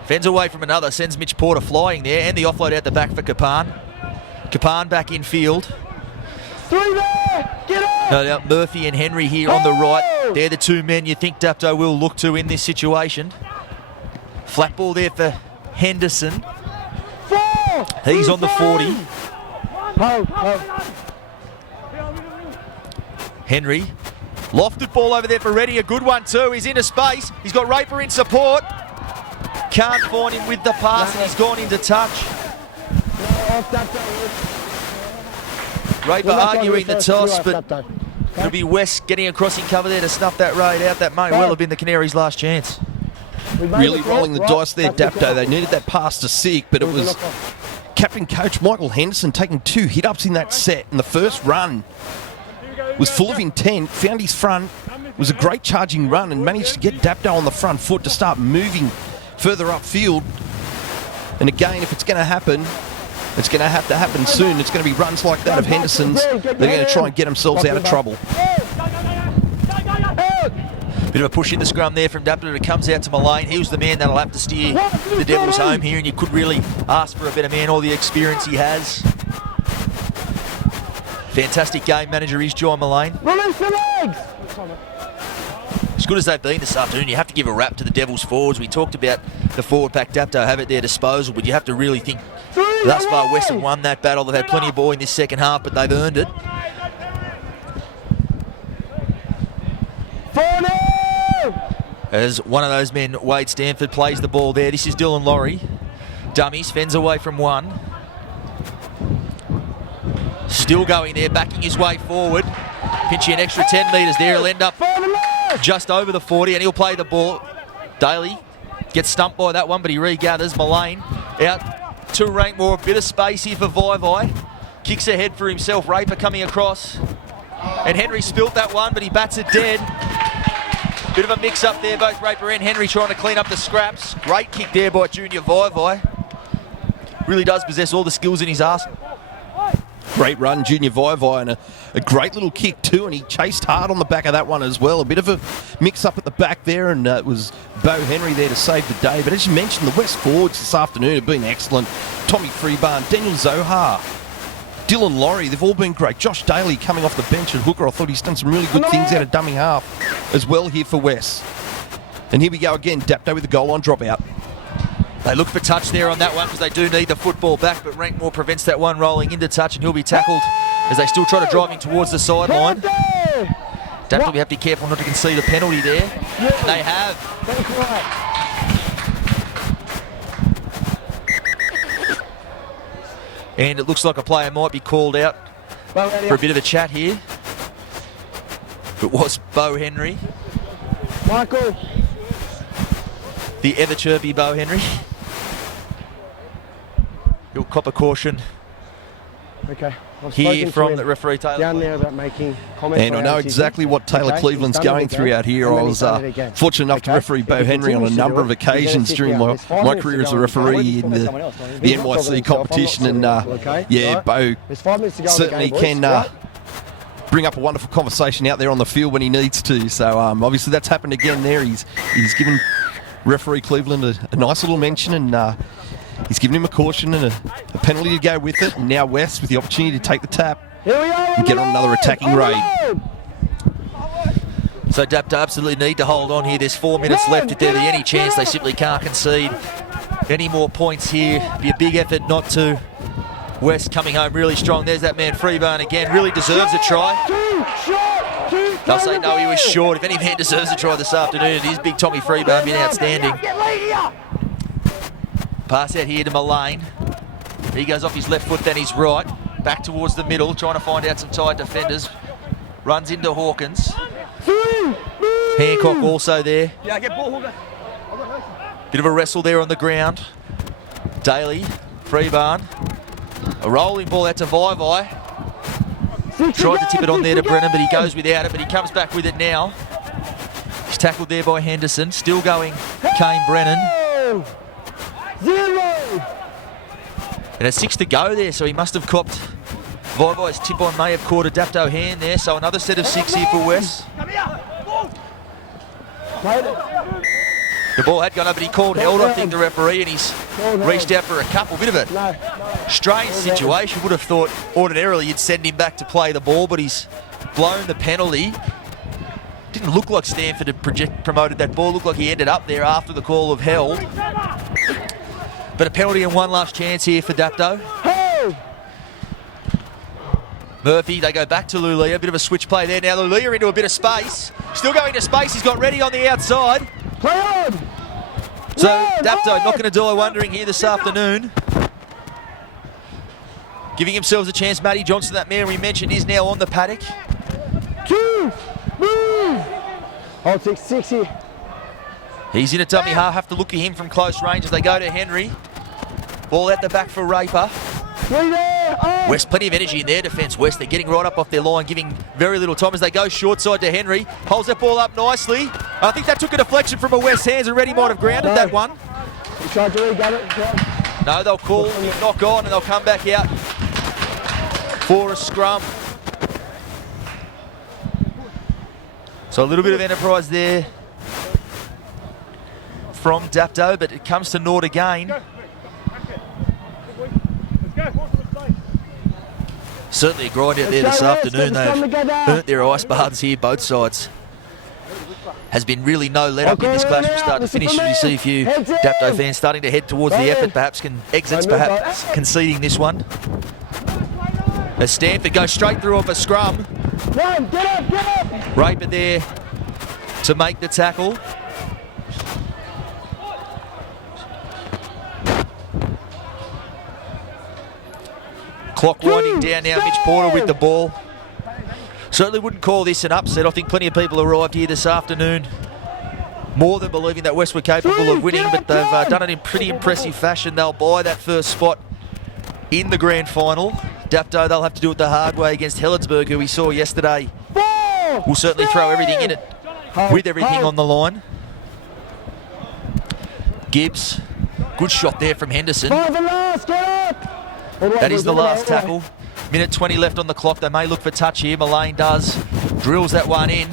Fends away from another. Sends Mitch Porter flying there, and the offload out the back for Kapan. Kapan back in field. Three there. Get up. No doubt Murphy and Henry here on the right. They're the two men you think Dapto will look to in this situation. Flat ball there for Henderson. He's on the 40. Henry. Lofted ball over there for Reddy. A good one too. He's into space. He's got Raper in support. Can't find him with the pass, and he's gone into touch. Raper arguing the toss, but it'll be West getting across in cover there to snuff that raid out. That may well have been the Canaries' last chance. Really rolling the dice there, Dapto. They needed that pass to Sick, but it was Captain Coach Michael Henderson taking 2 hit-ups in that set. And the first run was full of intent, found his front, was a great charging run, and managed to get Dapto on the front foot to start moving further upfield. And again, if it's going to happen, it's going to have to happen soon. It's going to be runs like that of Henderson's. They're going to try and get themselves out of trouble. Bit of a push in the scrum there from Dapto. It comes out to Mullane. He was the man that'll have to steer the Devils home here, and you could really ask for a better man, all the experience he has. Fantastic game manager is John Mullane. Release the legs. As good as they've been this afternoon, you have to give a rap to the Devils forwards. We talked about the forward pack Dapto have at their disposal, but you have to really think thus far West have won that battle. They've had plenty of ball in this second half, but they've earned it. As one of those men, Wade Stanford, plays the ball there. This is Dylan Laurie. Dummies, fends away from one. Still going there, backing his way forward. Pinchy an extra 10 metres there. He'll end up just over the 40, and he'll play the ball. Daly gets stumped by that one, but he regathers. Mullane out to Rankmore. A bit of space here for Vai. Kicks ahead for himself. Raper coming across. And Henry spilt that one, but he bats it dead. Bit of a mix-up there, both Raper and Henry trying to clean up the scraps. Great kick there by Junior Vai. Really does possess all the skills in his arsenal. Great run, Junior Vai, and a great little kick too, and he chased hard on the back of that one as well. A bit of a mix-up at the back there, and it was Bo Henry there to save the day. But as you mentioned, the West forwards this afternoon have been excellent. Tommy Freebarn, Daniel Zohar, Dylan Laurie, they've all been great. Josh Daly coming off the bench at hooker. I thought he's done some really good things out of dummy half as well here for West. And here we go again, Dapto with the goal line dropout. They look for touch there on that one because they do need the football back, but Rankmore prevents that one rolling into touch, and he'll be tackled as they still try to drive him towards the sideline. Dapto, we have to be careful not to concede a penalty there. And they have. And it looks like a player might be called out for a bit of a chat here. It was Bo Henry. Michael. The ever chirpy Bo Henry. He'll cop a caution Okay. here from the referee Taylor. Down there about making comments. And I know exactly what Taylor Cleveland's going through out here. I was fortunate enough to referee Bo Henry on a number of occasions during my career as a referee in the NYC competition. And yeah, Bo certainly can bring up a wonderful conversation out there on the field when he needs to. So obviously that's happened again there. He's given referee Cleveland a nice little mention, and he's given him a caution and a penalty to go with it. And now West with the opportunity to take the tap and get on another attacking raid. So Dapto absolutely need to hold on here. There's 4 minutes left. If there's any chance, they simply can't concede any more points here. Be a big effort not to. West coming home really strong. There's that man Freeburn again. Really deserves a try. They'll say no, he was short. If any man deserves a try this afternoon, it is big Tommy Freeburn, been outstanding. Pass out here to Mullane. He goes off his left foot, then his right. Back towards the middle, trying to find out some tight defenders. Runs into Hawkins. Hancock also there. Yeah, get ball, Hooker. Bit of a wrestle there on the ground. Daly, Freebarn. A rolling ball out to Vai. Tried to tip it on there to Brennan, but he goes without it, but he comes back with it now. He's tackled there by Henderson. Still going, Kane Brennan. 0. And it's 6 to go there, so he must have copped Vai's tip on, may have caught a Dapto hand there, so another set of 6 here for West. The ball had gone over, but he called held, I think, the referee, and he's reached out for a couple. Bit of a strange situation. Would have thought ordinarily you'd send him back to play the ball, but he's blown the penalty. Didn't look like Stanford had promoted that ball. Looked like he ended up there after the call of held. But a penalty and one last chance here for Dapto. Murphy, they go back to Lulia. A bit of a switch play there. Now Lulia into a bit of space. Still going to space. He's got Reddy on the outside. Play on! So Dapto not going to die wondering here this afternoon. Giving themselves a chance. Matty Johnson, that man we mentioned, is now on the paddock. 2, move! Hold 6 here. He's in a dummy half. Have to look at him from close range as they go to Henry. Ball out the back for Raper. 3 there. West, plenty of energy in their defence, West. They're getting right up off their line, giving very little time as they go short side to Henry. Holds that ball up nicely. I think that took a deflection from a West hands, and Reddy might have grounded that one. He tried to re-gun it. Yeah. No, they'll call, knock on, and they'll come back out for a scrum. So a little bit of enterprise there from Dapto, but it comes to naught again. Certainly a grind out there this afternoon. They've burnt their ice baths here, both sides. Has been really no let-up in this clash from start to finish. You see a few Dapto fans starting to head towards the effort, perhaps conceding this one. As Stanford goes straight through off a scrum. Get up! Raper there to make the tackle. Clock winding down now. Mitch Porter with the ball. Certainly wouldn't call this an upset. I think plenty of people arrived here this afternoon more than believing that West were capable of winning, but they've done it in pretty impressive fashion. They'll buy that first spot in the grand final. Dapto, they'll have to do it the hard way against Helensburgh, who we saw yesterday. Will certainly throw everything in it with everything on the line. Gibbs, good shot there from Henderson. That is the last tackle. Minute 20 left on the clock. They may look for touch here. Mullane does. Drills that one in.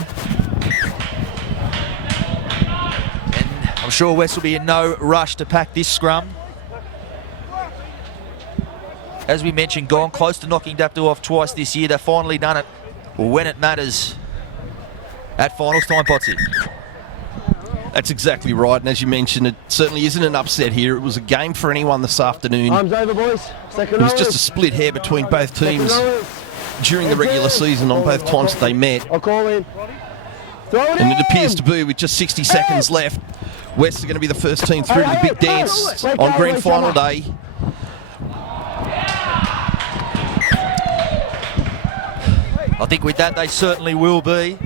And I'm sure West will be in no rush to pack this scrum. As we mentioned, gone close to knocking Dapto off twice this year. They've finally done it when it matters at finals time, Potsy. That's exactly right, and as you mentioned, it certainly isn't an upset here. It was a game for anyone this afternoon. Arms over, boys. It was just a split hair between both teams during the regular season on both times that they met. I'll call in. And it appears to be, with just 60 seconds left, West are going to be the first team through to the big dance on grand final day. I think with that they certainly will be.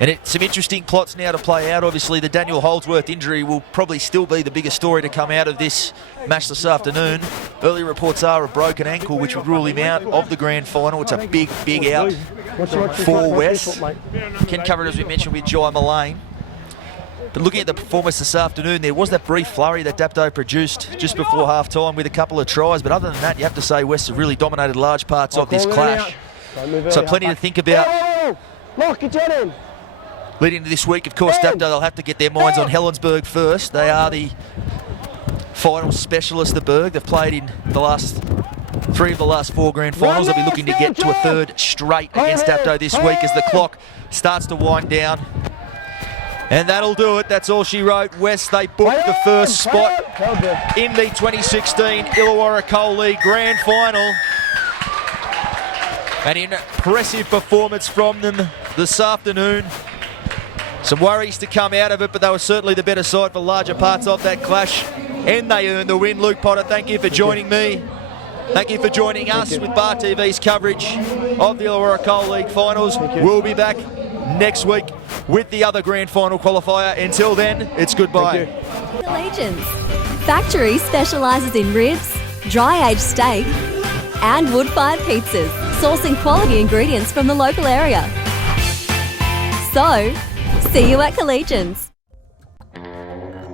And it's some interesting plots now to play out. Obviously, the Daniel Holdsworth injury will probably still be the biggest story to come out of this match this afternoon. Early reports are a broken ankle, which would rule him out of the grand final. It's a big, big out for West. Ken covered, as we mentioned, with Jai Mullane. But looking at the performance this afternoon, there was that brief flurry that Dapto produced just before half-time with a couple of tries. But other than that, you have to say West have really dominated large parts of this clash. So plenty to think about. Lock it in. Leading into this week, of course, Dapto, they'll have to get their minds on Helensburgh first. They are the final specialist, the Berg. They've played in the last 3 of the last 4 grand finals. They'll be looking to get to a third straight against Dapto this week as the clock starts to wind down. And that'll do it. That's all she wrote. West, they booked the first spot in the 2016 Illawarra Coal League Grand Final. An impressive performance from them this afternoon. Some worries to come out of it, but they were certainly the better side for larger parts of that clash, and they earned the win. Luke Potter, thank you for joining me. Thank you for joining us with Bar TV's coverage of the Illawarra Coal League Finals. We'll be back next week. with the other grand final qualifier. Until then, it's goodbye. Legends. Factory specialises in ribs, dry-aged steak and wood-fired pizzas, sourcing quality ingredients from the local area. So, see you at Collegians.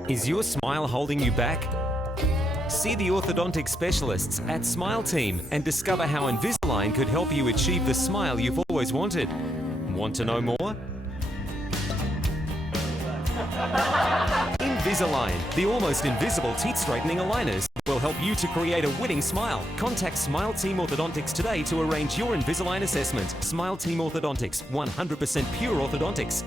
Is your smile holding you back? See the orthodontic specialists at Smile Team and discover how Invisalign could help you achieve the smile you've always wanted. Want to know more? Invisalign, the almost invisible teeth straightening aligners, will help you to create a winning smile. Contact Smile Team Orthodontics today to arrange your Invisalign assessment. Smile Team Orthodontics, 100% pure orthodontics.